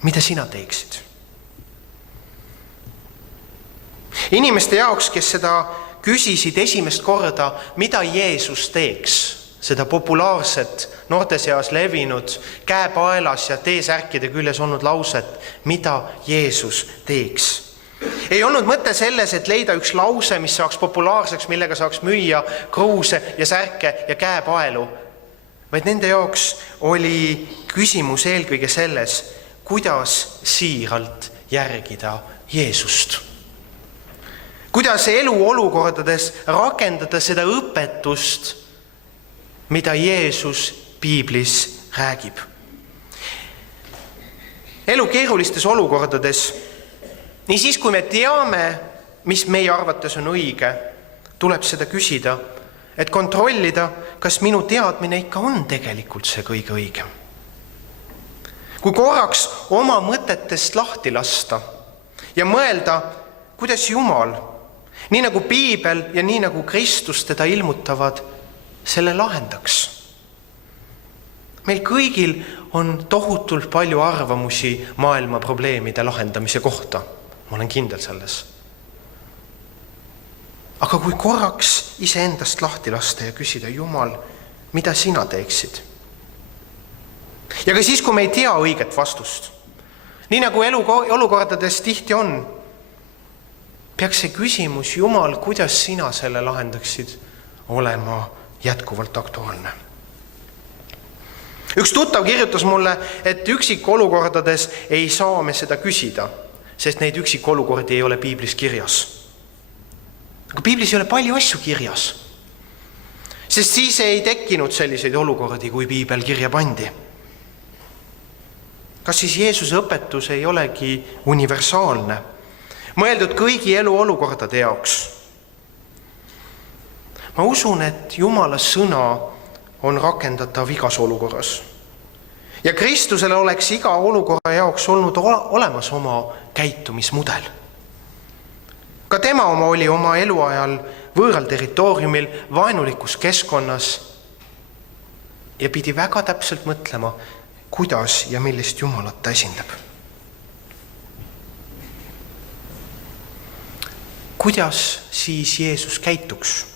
Mida sina teeksid? Inimeste jaoks, kes seda küsisid esimest korda, mida Jeesus teeks, seda populaarset, noorte seas levinud, käepaelas ja T-särkide küljes olnud lauset, mida Jeesus teeks. Ei olnud mõte selles, et leida üks lause, mis saaks populaarseks, millega saaks müüa kruuse ja särke ja käepaelu, vaid nende jaoks oli küsimus eelkõige selles, kuidas siiralt järgida Jeesust. Kuidas elu olukordades rakendada seda õpetust, mida Jeesus Piiblis räägib. Elu keerulistes olukordades, nii siis, kui me teame, mis meie arvates on õige, tuleb seda küsida, et kontrollida, kas minu teadmine ikka on tegelikult see kõige õigem. Kui korraks oma mõtetest lahti lasta ja mõelda, kuidas Jumal, nii nagu Piibel ja nii nagu Kristus teda ilmutavad, selle lahendaks. Meil kõigil on tohutult palju arvamusi maailma probleemide lahendamise kohta. Ma olen kindel selles. Aga kui korraks iseendast lahti lasta ja küsida, Jumal, mida sina teeksid? Ja ka siis, kui me ei tea õiget vastust, nii nagu olukordades tihti on, peaks see küsimus, Jumal, kuidas sina selle lahendaksid, olema jätkuvalt aktuaalne. Üks tuttav kirjutas mulle, et üksikolukordades ei saa me seda küsida, sest neid üksikolukordi ei ole Piiblis kirjas. Aga Piiblis ei ole palju asju kirjas, sest siis ei tekkinud selliseid olukordi, kui Piibel kirja pandi. Kas siis Jeesuse õpetus ei olegi universaalne, mõeldud kõigi elu olukordade jaoks? Ma usun, et Jumala sõna on rakendatav igas olukorras. Ja Kristusele oleks iga olukorra jaoks olnud olemas oma käitumismudel. Ka tema oma oli oma eluajal võõral territooriumil, vaenulikus keskkonnas ja pidi väga täpselt mõtlema, kuidas ja millist Jumalat ta esindab. Kuidas siis Jeesus käituks?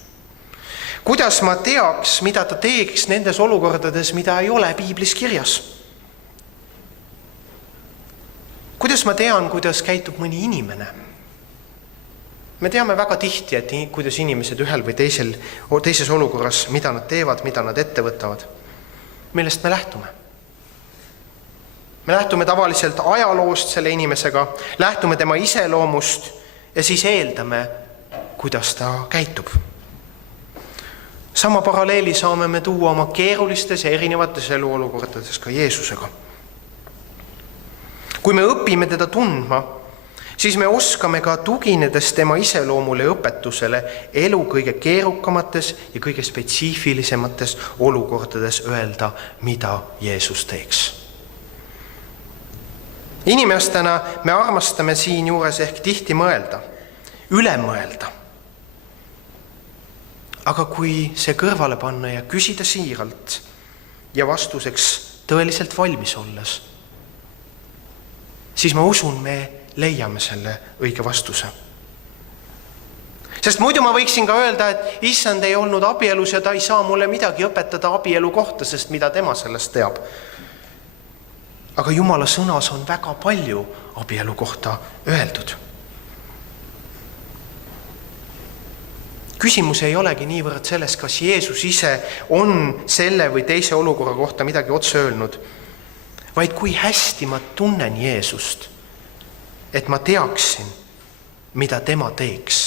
Kuidas ma teaks, mida ta teeks nendes olukordades, mida ei ole Piiblis kirjas? Kuidas ma tean, kuidas käitub mõni inimene? Me teame väga tihti, et kuidas inimesed ühel või teises olukorras, mida nad teevad, mida nad ette võtavad. Millest me lähtume? Me lähtume tavaliselt ajaloost selle inimesega, lähtume tema iseloomust ja siis eeldame, kuidas ta käitub. Sama paralleeli saame me tuua oma keerulistes ja erinevates eluolukordades ka Jeesusega. Kui me õpime teda tundma, siis me oskame ka tuginedes tema iseloomule ja õpetusele elu kõige keerukamates ja kõige spetsiifilisemates olukordades öelda, mida Jeesus teeks. Inimestena me armastame siin juures ehk tihti mõelda, üle mõelda. Aga kui see kõrvale panna ja küsida siiralt ja vastuseks tõeliselt valmis olles, siis ma usun, me leiame selle õige vastuse. Sest muidu ma võiksin ka öelda, et issand ei olnud abielus ja ta ei saa mulle midagi õpetada abielu kohta, sest mida tema sellest teab. Aga Jumala sõnas on väga palju abielu kohta öeldud. Küsimus ei olegi niivõrd selles, kas Jeesus ise on selle või teise olukorra kohta midagi otse öelnud, vaid kui hästi ma tunnen Jeesust, et ma teaksin, mida tema teeks,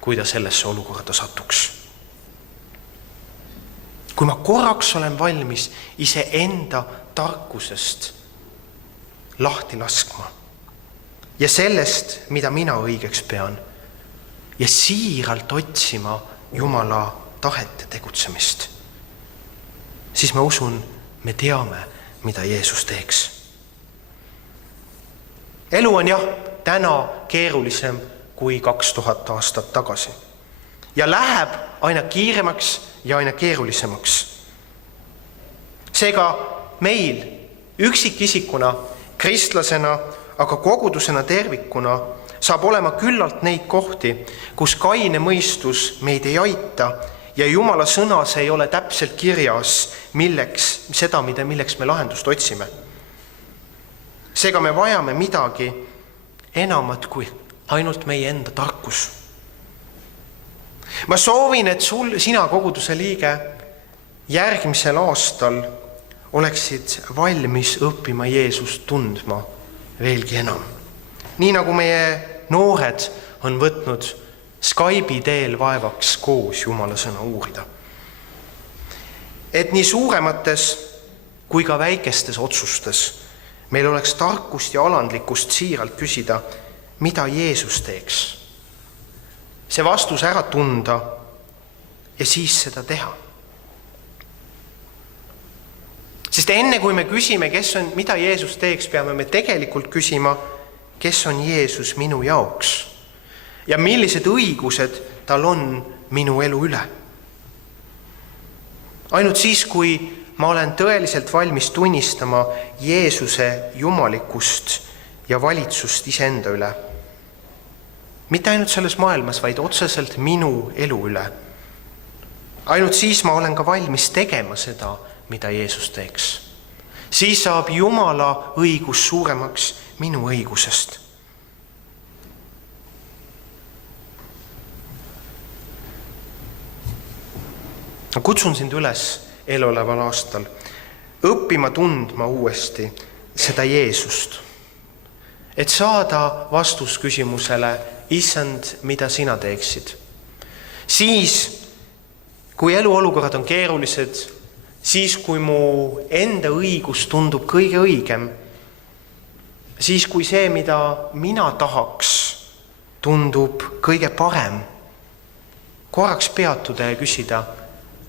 kui ta sellesse olukorda satuks. Kui ma korraks olen valmis iseenda tarkusest lahti laskma ja sellest, mida mina õigeks pean, ja siiralt otsima Jumala tahet ja tegutsemist, siis ma usun, me teame, mida Jeesus teeks. Elu on jah täna keerulisem kui 2000 aastat tagasi ja läheb aina kiiremaks ja aina keerulisemaks. Seega meil üksikisikuna, kristlasena, aga kogudusena tervikuna saab olema küllalt neid kohti, kus kaine mõistus meid ei aita ja Jumala sõnas ei ole täpselt kirjas milleks me lahendust otsime. Seega me vajame midagi enamat kui ainult meie enda tarkus. Ma soovin, et sina koguduse liige järgmisel aastal oleksid valmis õppima Jeesust tundma veelgi enam. Nii nagu meie noored on võtnud Skype'i teel vaevaks koos Jumala sõna uurida. Et nii suuremates kui ka väikestes otsustes meil oleks tarkust ja alandlikkust siiralt küsida, mida Jeesus teeks. See vastus ära tunda ja siis seda teha. Sest enne kui me küsime, mida Jeesus teeks, peame me tegelikult küsima, kes on Jeesus minu jaoks ja millised õigused tal on minu elu üle. Ainult siis, kui ma olen tõeliselt valmis tunnistama Jeesuse jumalikust ja valitsust iseenda üle, mitte ainult selles maailmas, vaid otseselt minu elu üle. Ainult siis ma olen ka valmis tegema seda, mida Jeesus teeks. Siis saab Jumala õigus suuremaks minu õigusest. Ma kutsun sind üles eeloleval aastal õppima tundma uuesti seda Jeesust, et saada vastus küsimusele, issand, mida sina teeksid. Siis, kui eluolukorrad on keerulised, siis, kui mu enda õigus tundub kõige õigem, siis, kui see, mida mina tahaks, tundub kõige parem, korraks peatuda ja küsida,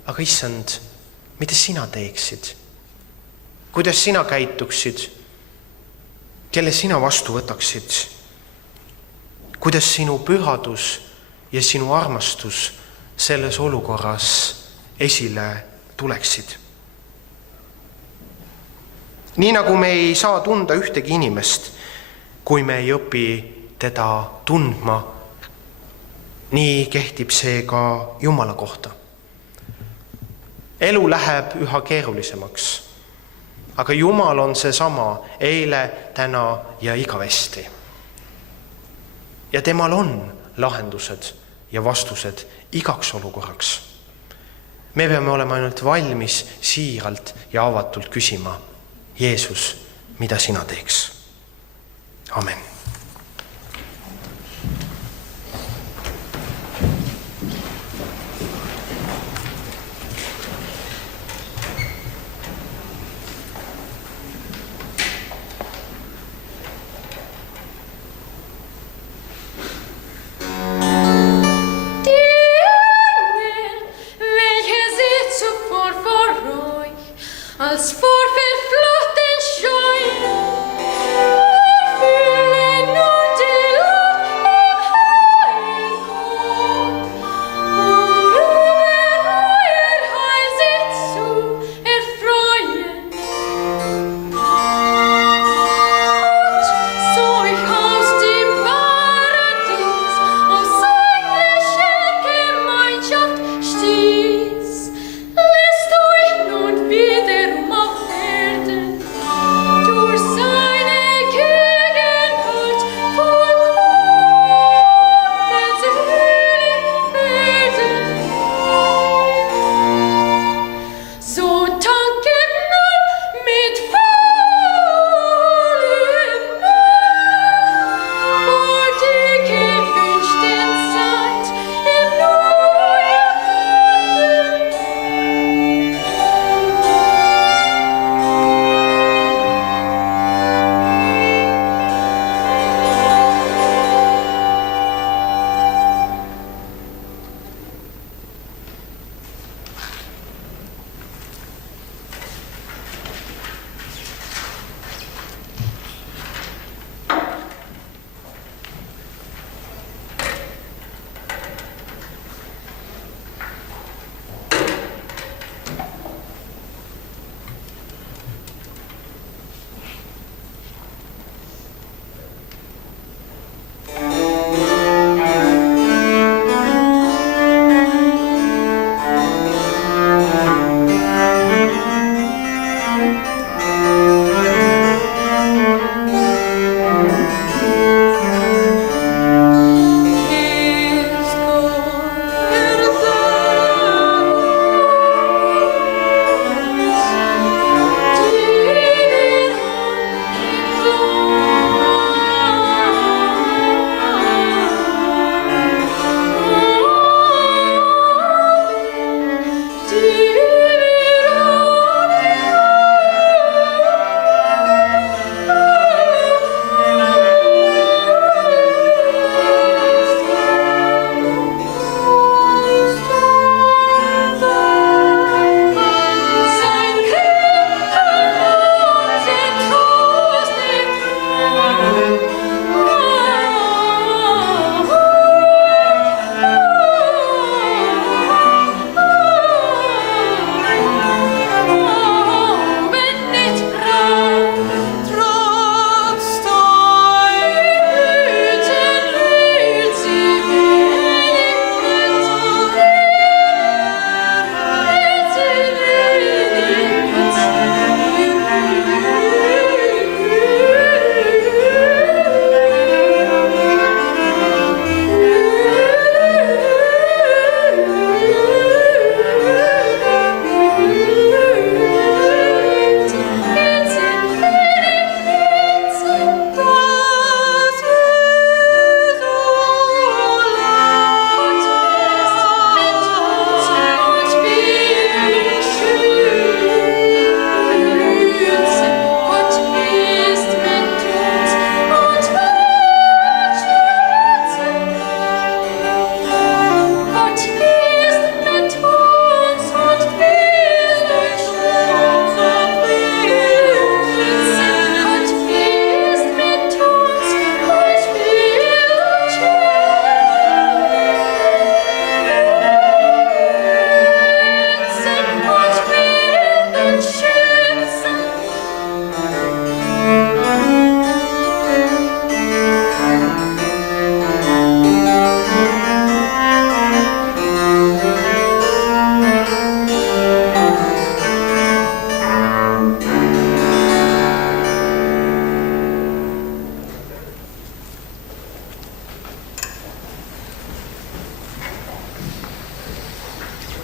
aga issand, mida sina teeksid? Kuidas sina käituksid? Kelle sina vastu võtaksid? Kuidas sinu pühadus ja sinu armastus selles olukorras esile tuleksid? Nii nagu me ei saa tunda ühtegi inimest, kui me ei õpi teda tundma, nii kehtib see ka Jumala kohta. Elu läheb üha keerulisemaks, aga Jumal on see sama eile, täna ja igavesti. Ja temal on lahendused ja vastused igaks olukorraks. Me peame olema ainult valmis siiralt ja avatult küsima, Jeesus, mida sina teeks? Amen. Als vorverflochten Scheuen, fühle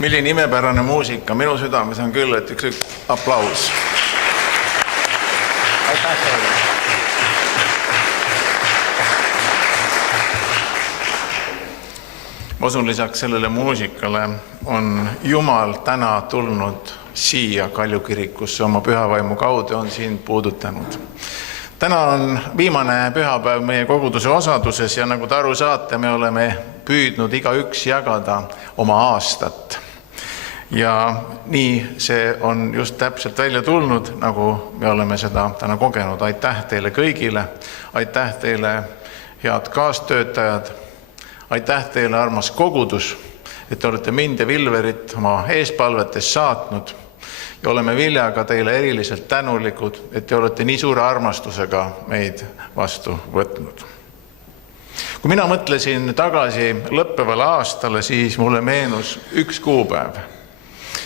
Milline imepärane muusika, minu südames on küll, et üks aplaus. Aitäh teile. Ma usun, lisaks sellele muusikale on Jumal täna tulnud siia Kalju kirikusse oma pühavaimu kaudu, on siin puudutanud. Täna on viimane pühapäev meie koguduse osaduses ja nagu te aru saate, me oleme püüdnud igaüks jagada oma aastat. Ja nii see on just täpselt välja tulnud, nagu me oleme seda täna kogenud. Aitäh teile kõigile, aitäh teile head kaastöötajad, aitäh teile armas kogudus, et te olete mind ja Vilverit oma eespalvetes saatnud ja oleme Viljaga teile eriliselt tänulikud, et te olete nii suure armastusega meid vastu võtnud. Kui mina mõtlesin tagasi lõppevale aastale, siis mulle meenus üks kuupäev.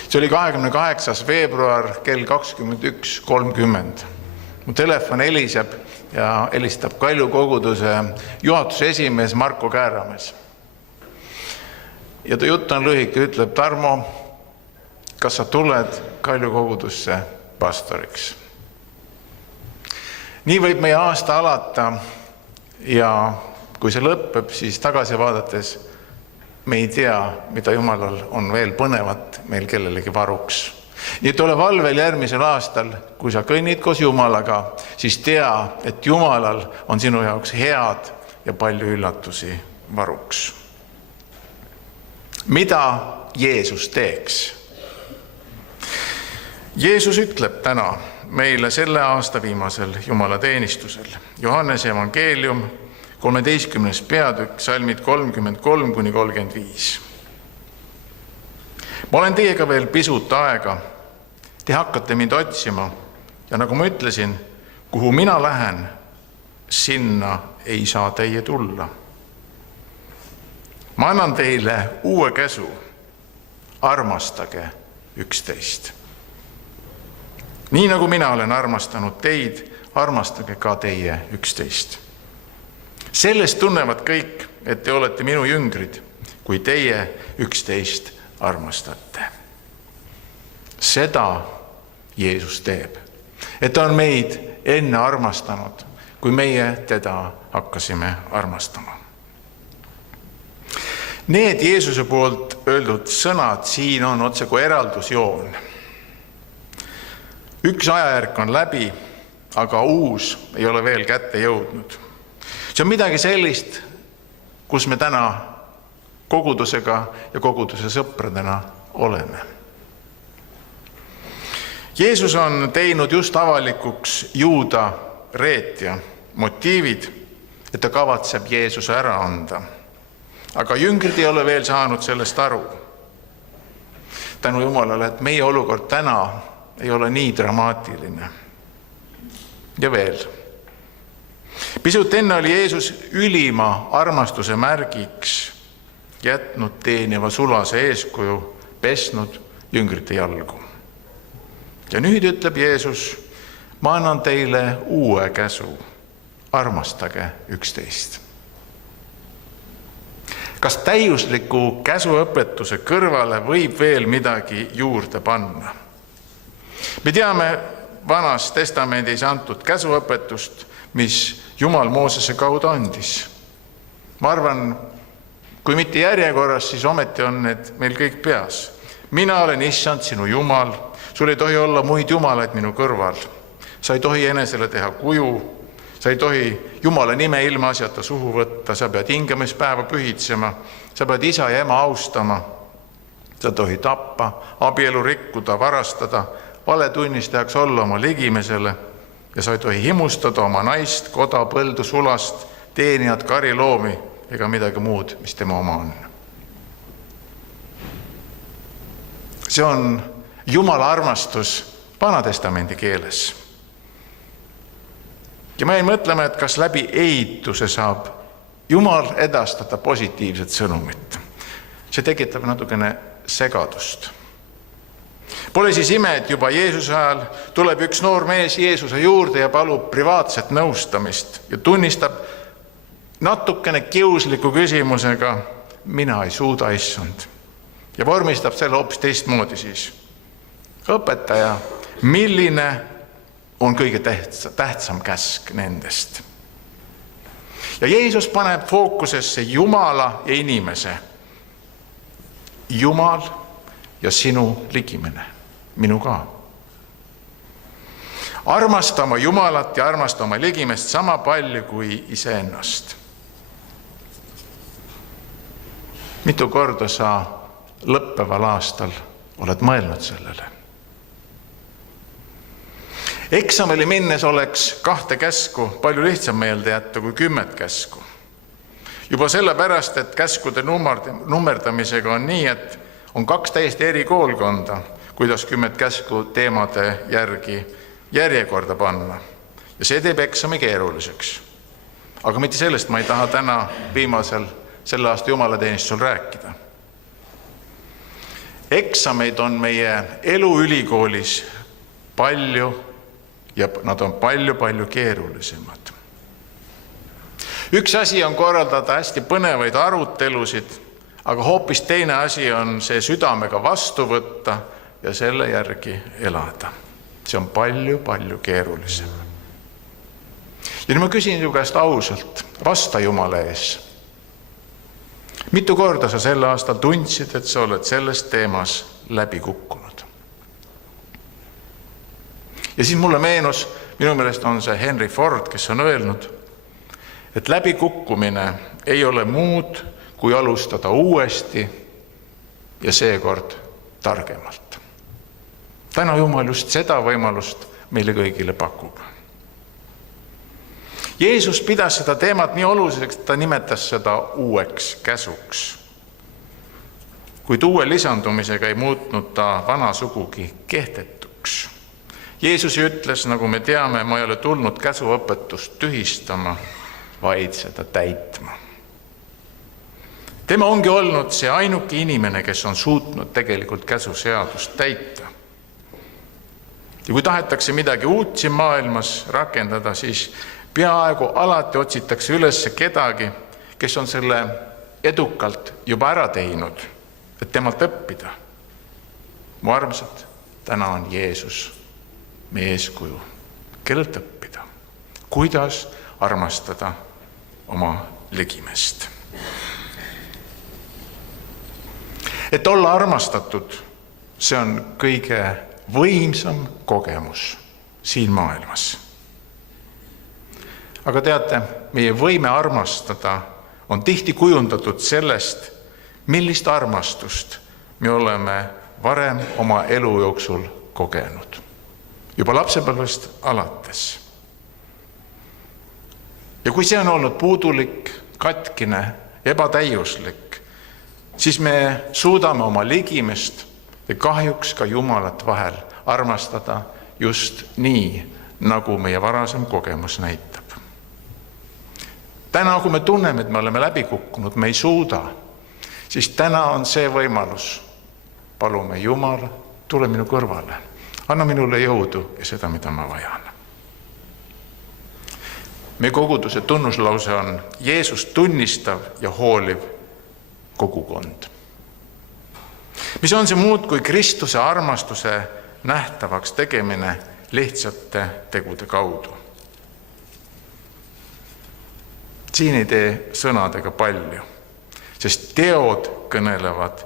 See oli 28. veebruar kell 21.30. Mu telefon heliseb ja helistab Kalju koguduse juhatuse esimees Marko Kääramees. Ja ta jutt on lühike, ütleb: Tarmo, kas sa tuled Kalju kogudusse pastoriks? Nii võib meie aasta alata ja kui see lõpeb, siis tagasi vaadates me ei tea, mida Jumalal on veel põnevat meil kellelegi varuks. Nii et ole valvel järgmisel aastal, kui sa kõnnid koos Jumalaga, siis tea, et Jumalal on sinu jaoks head ja palju üllatusi varuks. Mida Jeesus teeks? Jeesus ütleb täna meile selle aasta viimasel Jumala teenistusel. Johannese evangeelium, 13. peatükk, salmid 33-35. Ma olen teiega veel pisut aega. Te hakkate mind otsima ja nagu ma ütlesin, kuhu mina lähen, sinna ei saa teie tulla. Ma annan teile uue käsu. Armastage üksteist. Nii nagu mina olen armastanud teid, armastage ka teie üksteist. Sellest tunnevad kõik, et te olete minu jüngrid, kui teie üksteist armastate. Seda Jeesus teeb, et ta on meid enne armastanud, kui meie teda hakkasime armastama. Need Jeesuse poolt öeldud sõnad siin on otse kui eraldusjoon. Üks ajajärk on läbi, aga uus ei ole veel kätte jõudnud. See on midagi sellist, kus me täna kogudusega ja koguduse sõpradena oleme. Jeesus on teinud just avalikuks Juuda reetja motiivid, et ta kavatseb Jeesuse ära anda. Aga jüngrid ei ole veel saanud sellest aru. Tänu Jumalale, et meie olukord täna ei ole nii dramaatiline. Ja veel. Pisut enne oli Jeesus ülima armastuse märgiks jätnud teeniva sulase eeskuju, pesnud jüngrite jalgu. Ja nüüd ütleb Jeesus: ma annan teile uue käsu. Armastage üksteist. Kas täiusliku käsuõpetuse kõrvale võib veel midagi juurde panna? Me teame Vanas Testamendis antud käsuõpetust, mis Jumal Moosese kaudu andis. Ma arvan, kui mitte järjekorras, siis ometi on need meil kõik peas. Mina olen Issand, sinu Jumal, sul ei tohi olla muid jumalaid minu kõrval. Sa ei tohi enesele teha kuju, sa ei tohi Jumala nime ilmaasjata suhu võtta, sa pead hingamispäeva pühitsema, sa pead isa ja ema austama, sa tohi tappa, abielu rikkuda, varastada, valetunnistajaks olla oma ligimesele ja sa ei tohi himustada oma naist, koda, põldu, sulast, teenijat, kariloomi ega midagi muud, mis tema oma on. See on Jumala armastus Vanatestamendi keeles. Ja me mõtleme, et kas läbi ehituse saab Jumal edastada positiivset sõnumit. See tekitab natukene segadust. Pole siis ime, et juba Jeesuse ajal tuleb üks noor mees Jeesuse juurde ja palub privaatset nõustamist ja tunnistab natukene kiusliku küsimusega: mina ei suuda, Issand. ja vormistab selle hoopis teistmoodi siis. Õpetaja, milline on kõige tähtsam käsk nendest? Ja Jeesus paneb fookusesse Jumala ja inimese. Jumal ja sinu ligimene, minu ka. Armasta oma Jumalat ja armasta oma ligimest sama palju kui iseennast. Mitu korda sa lõppeval aastal oled mõelnud sellele? Eksamile minnes oleks 2 käsku palju lihtsam meelde jätta kui 10 käsku. Juba sellepärast, et käskude nummerdamisega on nii, et on 2 täiesti eri koolkonda, kuidas 10 käsku teemade järgi järjekorda panna. Ja see teeb eksami keeruliseks. Aga mitte sellest ma ei taha täna viimasel selle aasta jumalateenistusel rääkida. Eksameid on meie eluülikoolis palju ja nad on palju keerulisemad. Üks asi on korraldada hästi põnevaid arutelusid, aga hoopis teine asi on see südamega vastu võtta ja selle järgi elada. See on palju keerulisem. Ja nüüd ma küsin su käest ausalt, vasta Jumala ees. Mitu korda sa selle aastal tundsid, et sa oled selles teemas läbi kukkunud? Ja siis mulle meenus, minu meelest on see Henry Ford, kes on öelnud, et läbikukkumine ei ole muud, kui alustada uuesti ja seekord targemalt. Täna Jumal just seda võimalust meile kõigile pakub. Jeesus pidas seda teemat nii oluliseks, et ta nimetas seda uueks käsuks. Kuid uue lisandumisega ei muutnud ta vana sugugi kehtetuks. Jeesus ütles, nagu me teame, ma ei ole tulnud käsuõpetust tühistama, vaid seda täitma. Tema ongi olnud see ainuke inimene, kes on suutnud tegelikult käsuseadust täita. Ja kui tahetakse midagi uut siin maailmas rakendada, siis peaaegu alati otsitakse üles kedagi, kes on selle edukalt juba ära teinud, et temalt õppida. Mu armsad, täna on Jeesus meie eeskuju, kellelt õppida, kuidas armastada oma ligimest. Et olla armastatud, see on kõige võimsam kogemus siin maailmas. Aga teate, meie võime armastada on tihti kujundatud sellest, millist armastust me oleme varem oma elu jooksul kogenud. Juba lapsepõlvest alates. Ja kui see on olnud puudulik, katkine, ebatäiuslik, siis me suudame oma ligimest ja kahjuks ka Jumalat vahel armastada just nii, nagu meie varasem kogemus näitab. Täna, kui me tunneme, et me oleme läbi kukkunud, me ei suuda, siis täna on see võimalus. Palume Jumal, tule minu kõrvale. Anna minule jõudu ja seda, mida ma vajan. Meie koguduse tunnuslause on Jeesus tunnistav ja hooliv kogukond. Mis on see muud kui Kristuse armastuse nähtavaks tegemine lihtsate tegude kaudu? Siin ei tee sõnadega palju, sest teod kõnelevad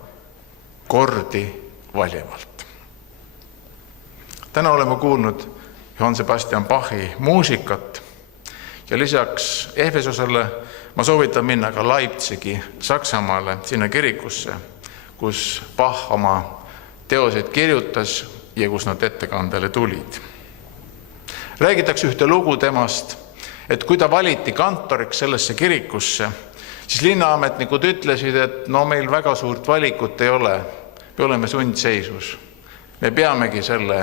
kordi valjemalt. Täna oleme kuulnud Johann Sebastian Bachi muusikat ja lisaks Efesosele ma soovitan minna ka Leipzigi, Saksamaale, sinna kirikusse, kus Bach oma teoseid kirjutas ja kus nad ettekandele tulid. Räägitakse ühte lugu temast, et kui ta valiti kantoriks sellesse kirikusse, siis linnaametnikud ütlesid, et no meil väga suurt valikut ei ole, me oleme sundseisus, me peamegi selle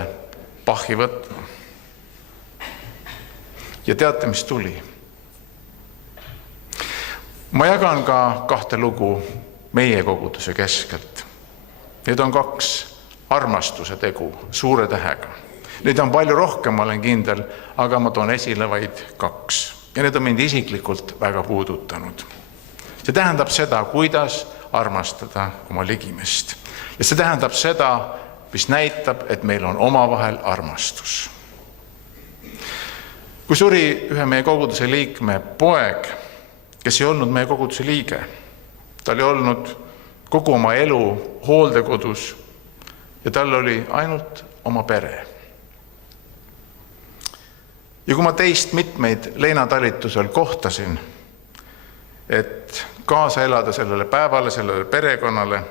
Bachi võtma. Ja teate, mis tuli? Ma jagan ka 2 lugu meie koguduse keskelt. Need on 2 armastuse tegu suure tähega. Neid on palju rohkem, ma olen kindel, aga ma toon esile vaid 2. Ja need on mind isiklikult väga puudutanud. See tähendab seda, kuidas armastada oma ligimest. Ja see tähendab seda, mis näitab, et meil on omavahel armastus. Kui suri ühe meie koguduse liikme poeg, kes ei olnud meie koguduse liige, ta oli olnud kogu oma elu hooldekodus ja tal oli ainult oma pere. Ja kui ma teist mitmeid leinatalitusel kohtasin, et kaasa elada sellele päevale, sellele perekonnale,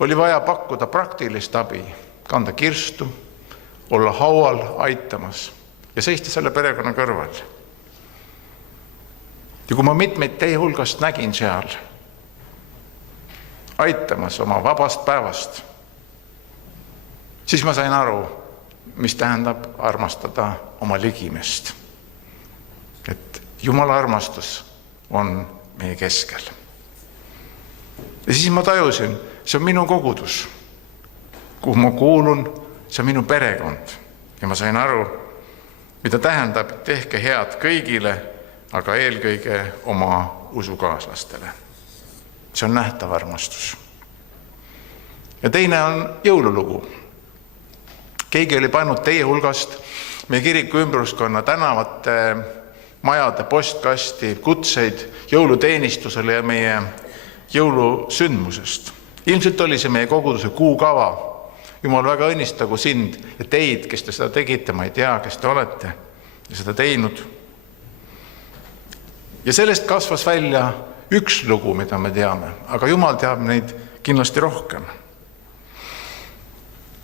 oli vaja pakkuda praktilist abi, kanda kirstu, olla haual aitamas ja seista selle perekonna kõrval. Ja kui ma mitmeid teie hulgast nägin seal, aitamas oma vabast päevast, siis ma sain aru, mis tähendab armastada oma ligimest. Et Jumala armastus on meie keskel. Ja siis ma tajusin, see on minu kogudus, kuhu ma kuulun, see on minu perekond. Ja ma sain aru, mida tähendab, tehke head kõigile, aga eelkõige oma usukaaslastele. See on nähtav armastus. Ja teine on jõululugu. Keegi oli pannud teie hulgast meie kiriku ümbruskonna tänavate, majade, postkasti, kutseid jõuluteenistusele ja meie jõulusündmusest. Ilmselt oli see meie koguduse kuukava. Jumal väga õnnistagu sind ja teid, kes te seda tegite, ma ei tea, kes te olete ja seda teinud. Ja sellest kasvas välja üks lugu, mida me teame, aga Jumal teab neid kindlasti rohkem.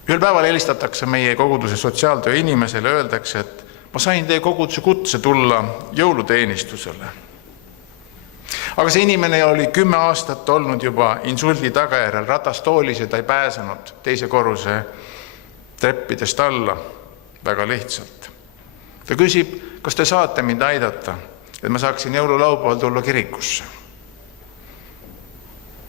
Ühel päeval helistatakse meie koguduse sotsiaaltöö inimesele ja öeldakse, et ma sain teie koguduse kutse tulla jõuluteenistusele. Aga see inimene oli 10 aastat olnud juba insuldi tagajärjel ratastoolis ja ta ei pääsenud teise korruse treppidest alla väga lihtsalt. Ta küsib, kas te saate mind aidata, et ma saaksin jõululaupäeval tulla kirikusse.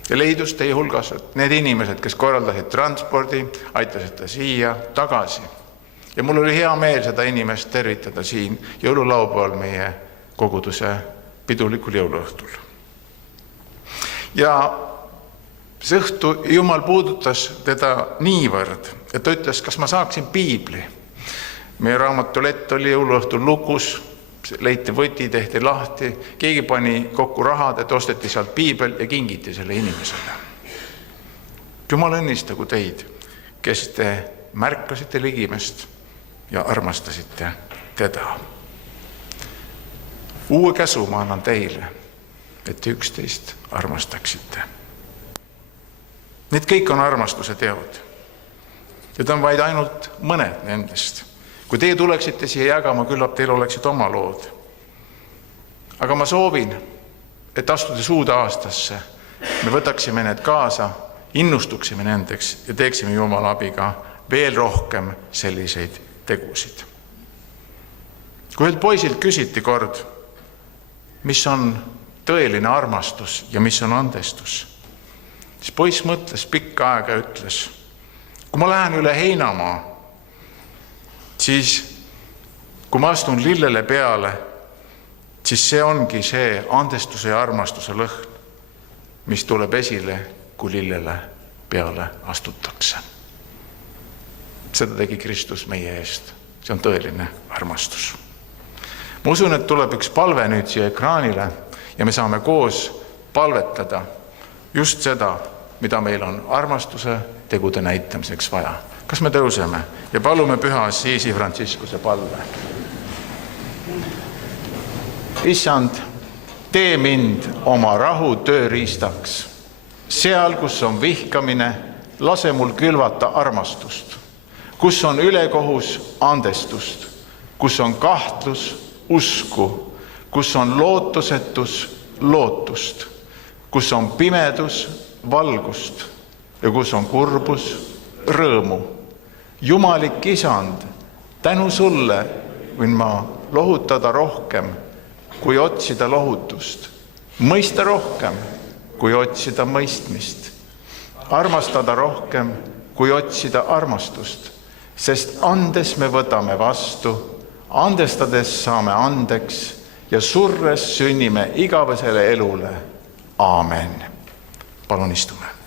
Ja leidus teie hulgas, et need inimesed, kes korraldasid transpordi, aitasid ta siia tagasi. Ja mul oli hea meel seda inimest tervitada siin jõululaupäeval meie koguduse pidulikul jõuluõhtul. Ja see õhtu Jumal puudutas teda niivõrd, et ta ütles, kas ma saaksin piibli. Meie raamatulett oli jõuluõhtul lukus, leiti võti, tehti lahti, keegi pani kokku rahad, et osteti sealt piibel ja kingiti selle inimesele. Jumal õnnistagu teid, kes te märkasite ligimest ja armastasite teda. Uue käsu ma annan teile, et te üksteist armastaksite. Need kõik on armastuse teod. Need on vaid ainult mõned nendest. Kui teie tuleksite siia jagama, küllap teil oleksid oma lood. Aga ma soovin, et astudes uude aastasse, me võtaksime need kaasa, innustuksime nendeks ja teeksime Jumala abiga veel rohkem selliseid tegusid. Kui ühelt poisilt küsiti kord, mis on tõeline armastus ja mis on andestus, siis poiss mõtles pikka aega ja ütles, kui ma lähen üle heinamaa, siis kui ma astun lillele peale, siis see ongi see andestuse ja armastuse lõhn, mis tuleb esile, kui lillele peale astutakse. Seda tegi Kristus meie eest. See on tõeline armastus. Ma usun, et tuleb üks palve nüüd siia ekraanile ja me saame koos palvetada just seda, mida meil on armastuse tegude näitamiseks vaja. Kas me tõuseme ja palume Püha Assiisi Frantsiskuse palve? Issand, tee mind oma rahu tööriistaks. Seal, kus on vihkamine, lase mul külvata armastust. Kus on ülekohus andestust. Kus on kahtlus usku. Kus on lootusetus lootust. Kus on pimedus valgust. Ja kus on kurbus rõõmu. Jumalik Isand, tänu sulle võin ma lohutada rohkem, kui otsida lohutust. Mõista rohkem, kui otsida mõistmist. Armastada rohkem, kui otsida armastust. Sest andes me võtame vastu, andestades saame andeks ja surres sünnime igavesele elule. Aamen. Palun istume.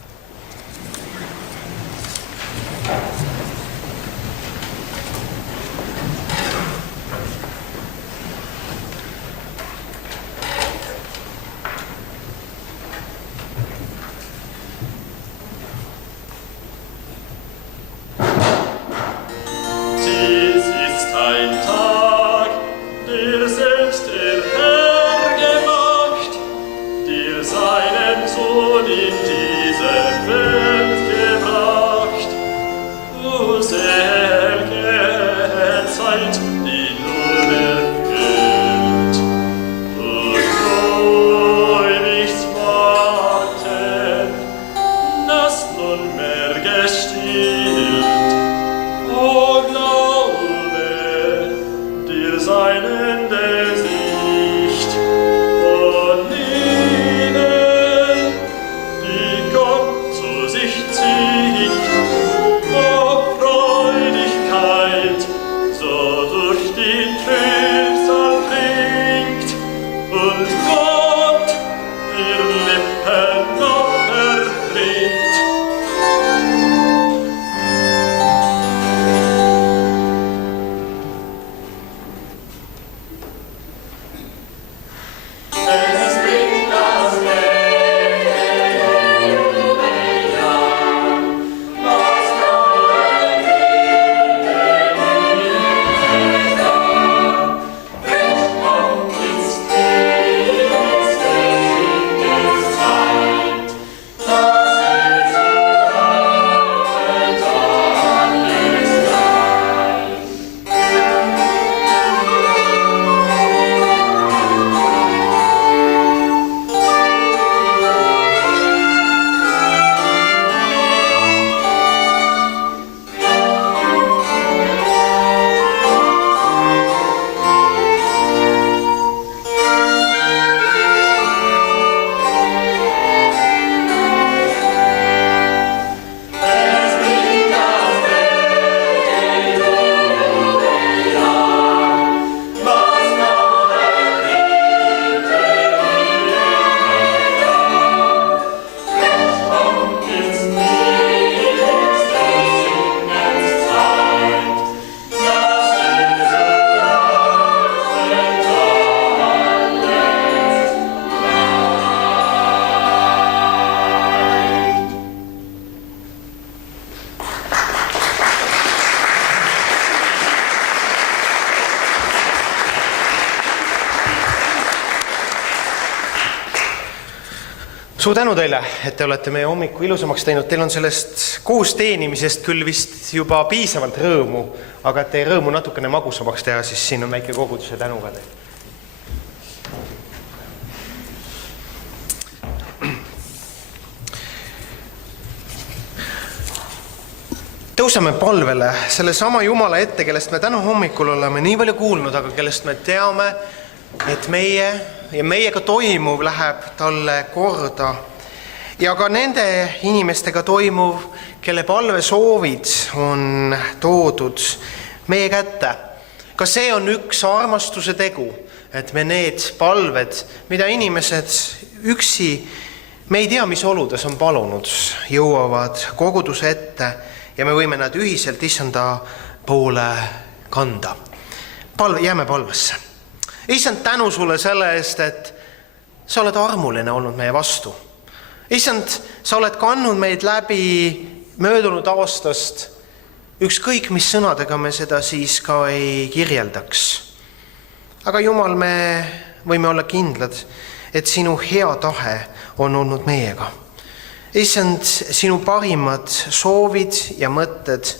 Suur tänu teile, et te olete meie hommiku ilusamaks teinud. Teil on sellest koos teenimisest küll vist juba piisavalt rõõmu, aga et teie rõõmu natukene magusamaks teha, siis siin on väike koguduse tänu ka teil. Tõuseme palvele selle sama Jumala ette, kellest me täna hommikul oleme nii palju kuulnud, aga kellest me teame, et meiega toimuv läheb talle korda ja ka nende inimestega toimuv, kelle palvesoovid on toodud meie kätte. Ka see on üks armastuse tegu, et me need palved, mida inimesed üksi, me ei tea, mis oludes on palunud, jõuavad koguduse ette ja me võime nad ühiselt issanda poole kanda. Jääme palvesse. Issand, tänu sulle selle eest, et sa oled armuline olnud meie vastu. Issand, sa oled kandnud meid läbi möödunud aastast, ükskõik mis sõnadega me seda siis ka ei kirjeldaks. Aga Jumal, me võime olla kindlad, et sinu hea tahe on olnud meiega. Issand, sinu parimad soovid ja mõtted,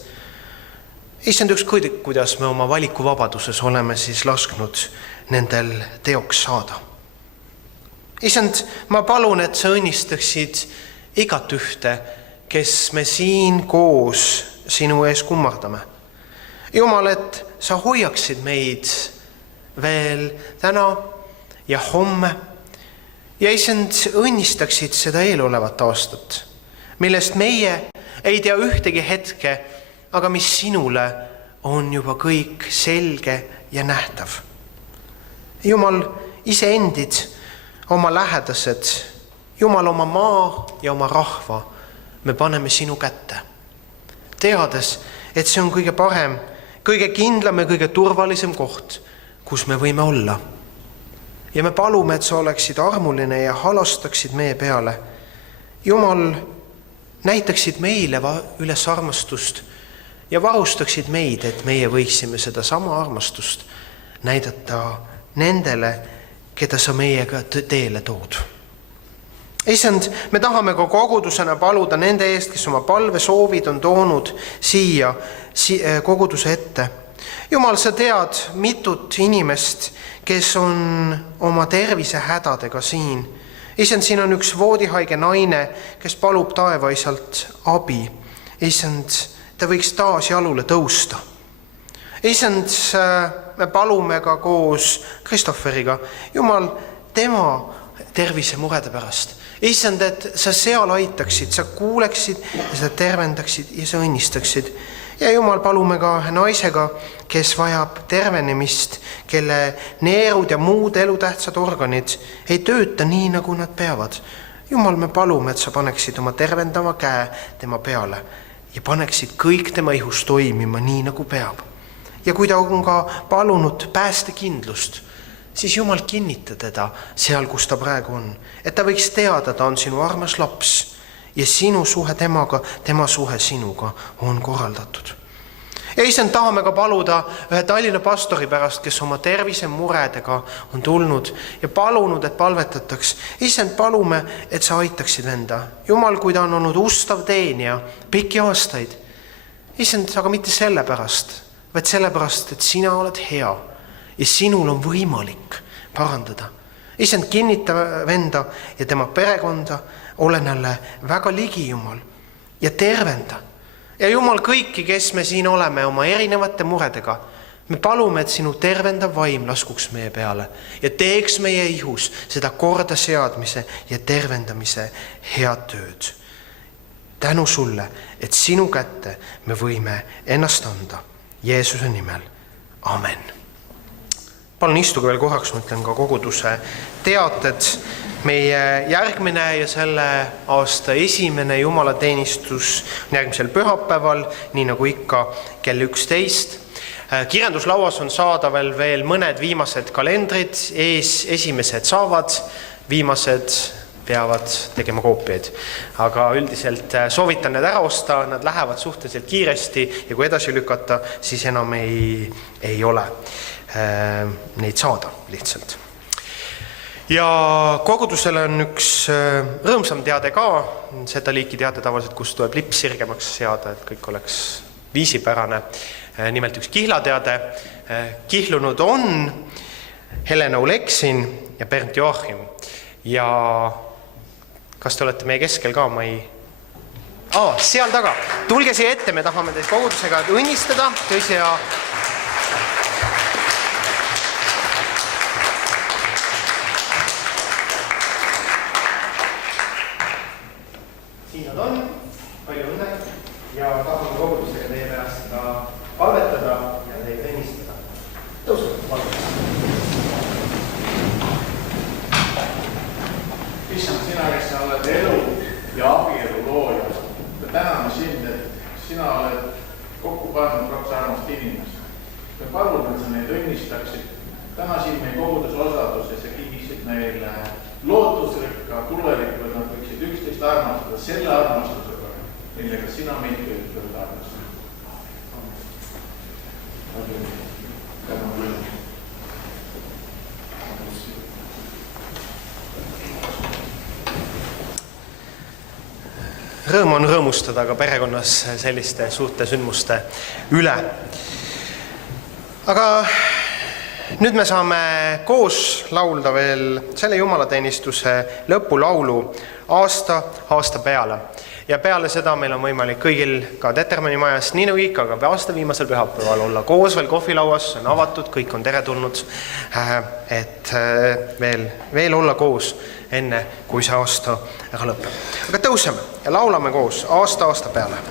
issand, ükskõik kuidas me oma valikuvabaduses oleme siis lasknud nendel teoks saada. Issand, ma palun, et sa õnnistaksid igat ühte, kes me siin koos sinu ees kummardame. Jumal, et sa hoiaksid meid veel täna ja homme ja issand, õnnistaksid seda eelolevat aastat, millest meie ei tea ühtegi hetke, aga mis sinule on juba kõik selge ja nähtav. Jumal, iseendid, oma lähedased Jumal, oma maa ja oma rahva me paneme sinu kätte, teades, et see on kõige parem, kõige kindlam ja kõige turvalisem koht, kus me võime olla. Ja me palume, et sa oleksid armuline ja halastaksid meie peale. Jumal, näitaksid meile üles armastust ja varustaksid meid, et meie võiksime seda sama armastust näidata nendele, keda sa meiega teele tood. Issand, me tahame ka kogudusena paluda nende eest, kes oma palvesoovid on toonud siia koguduse ette. Jumal, sa tead mitut inimest, kes on oma tervise hädadega siin. Issand, siin on üks voodihaige naine, kes palub taevaisalt abi. Issand, ta võiks taas jalule tõusta. Issand, me palume ka koos Kristofferiga, Jumal, tema tervisemurede pärast. Issand, et sa seal aitaksid, sa kuuleksid ja sa tervendaksid ja sa õnnistaksid. Ja Jumal, palume ka naisega, kes vajab tervenemist, kelle neerud ja muud elutähtsad organid ei tööta nii, nagu nad peavad. Jumal, me palume, et sa paneksid oma tervendava käe tema peale ja paneksid kõik tema ihus toimima nii, nagu peab. Ja kui ta on ka palunud päästekindlust, siis Jumal, kinnita teda seal, kus ta praegu on. Et ta võiks teada, ta on sinu armas laps ja sinu suhe temaga, tema suhe sinuga on korraldatud. Ja issand, tahame ka paluda ühe Tallinna pastori pärast, kes oma tervisemuredega on tulnud ja palunud, et palvetataks. Issand, palume, et sa aitaksid venda. Jumal, kui ta on olnud ustav teenija pikki aastaid. Issand, aga mitte selle pärast, vaid selle pärast, et sina oled hea ja sinul on võimalik parandada. Issand, kinnita venda ja tema perekonda, ole neile väga ligi, Jumal, ja tervenda. Ja Jumal, kõiki, kes me siin oleme oma erinevate muredega, me palume, et sinu tervendav vaim laskuks meie peale ja teeks meie ihus seda korda seadmise ja tervendamise head tööd. Tänu sulle, et sinu kätte me võime ennast anda. Jeesuse nimel. Amen. Palun istuge veel korraks, ma ütlen ka koguduse teated. Meie järgmine ja selle aasta esimene jumalateenistus on järgmisel pühapäeval, nii nagu ikka kell 11. Kirjanduslauas on saada veel mõned viimased kalendrid, esimesed saavad, viimased peavad tegema koopiaid. Aga üldiselt soovitan need ära osta, nad lähevad suhteliselt kiiresti ja kui edasi lükata, siis enam ei ole neid saada lihtsalt. Ja kogudusele on üks rõõmsam teade ka, seda liiki teade tavaliselt, kus tuleb lips sirgemaks seada, et kõik oleks viisipärane. Nimelt üks kihlateade. Kihlunud on Helena Uleksin ja Bernd Joachim. Ja kas te olete meie keskel ka? Seal taga. Tulge siia ette, me tahame teid kogudusega õnnistada. Tõsi ja siin nad on. Palju õnne. Ja tahame kogudusega teie pärast ka palvetada ja teid õnnistada. Tõusud, palvetada. Issand, sina, kes sa oled elu ja abielu looja. Me täname sind, et sina oled kokku pannud kaks armast inimest. Me palume, et sa neid õnnistaksid. Täna siin meie koguduse osaduses ja kingisid meile lootusrikka tulevikku, et nad võiksid üksteist armastada selle armastusega, millega sina meid kõik võid armastada. Rõõm on rõõmustada ka perekonnas selliste suurte sündmuste üle. Aga nüüd me saame koos laulda veel selle jumalateenistuse lõpulaulu aasta peale. Ja peale seda meil on võimalik kõigil ka Tetermanni majas, nii nagu ikka, aga aasta viimasel pühapäeval olla koos veel kohvilauas, on avatud, kõik on teretulnud, et veel olla koos enne, kui see aasta ära lõpeb. Aga tõuseme ja laulame koos aasta peale.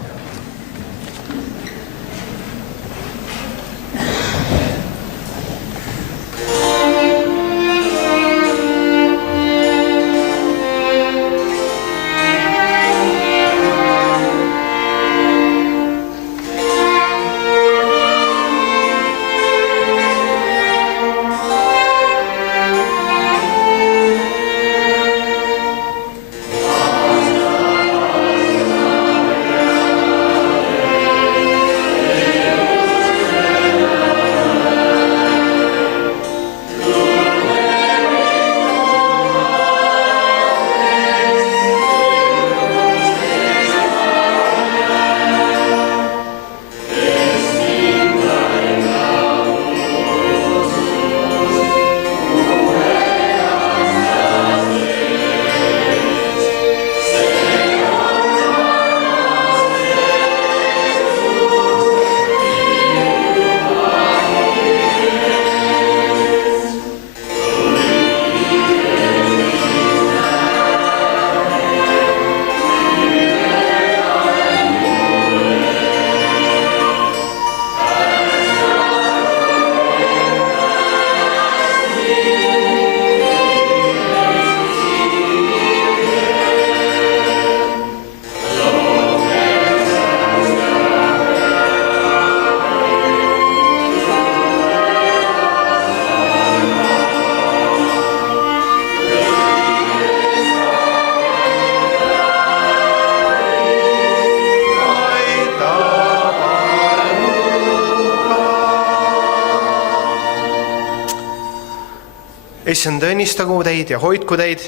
issand, õnnistagu teid ja hoidku teid.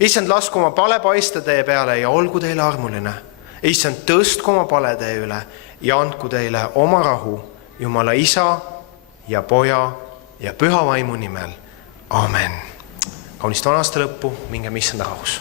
Issand, lasku oma pale paista teie peale ja olgu teile armuline. Issand, tõstku oma pale teie üle ja andku teile oma rahu Jumala Isa ja Poja ja Püha Vaimu nimel. Amen. Kaunist vana aasta lõppu, mingem issanda rahus.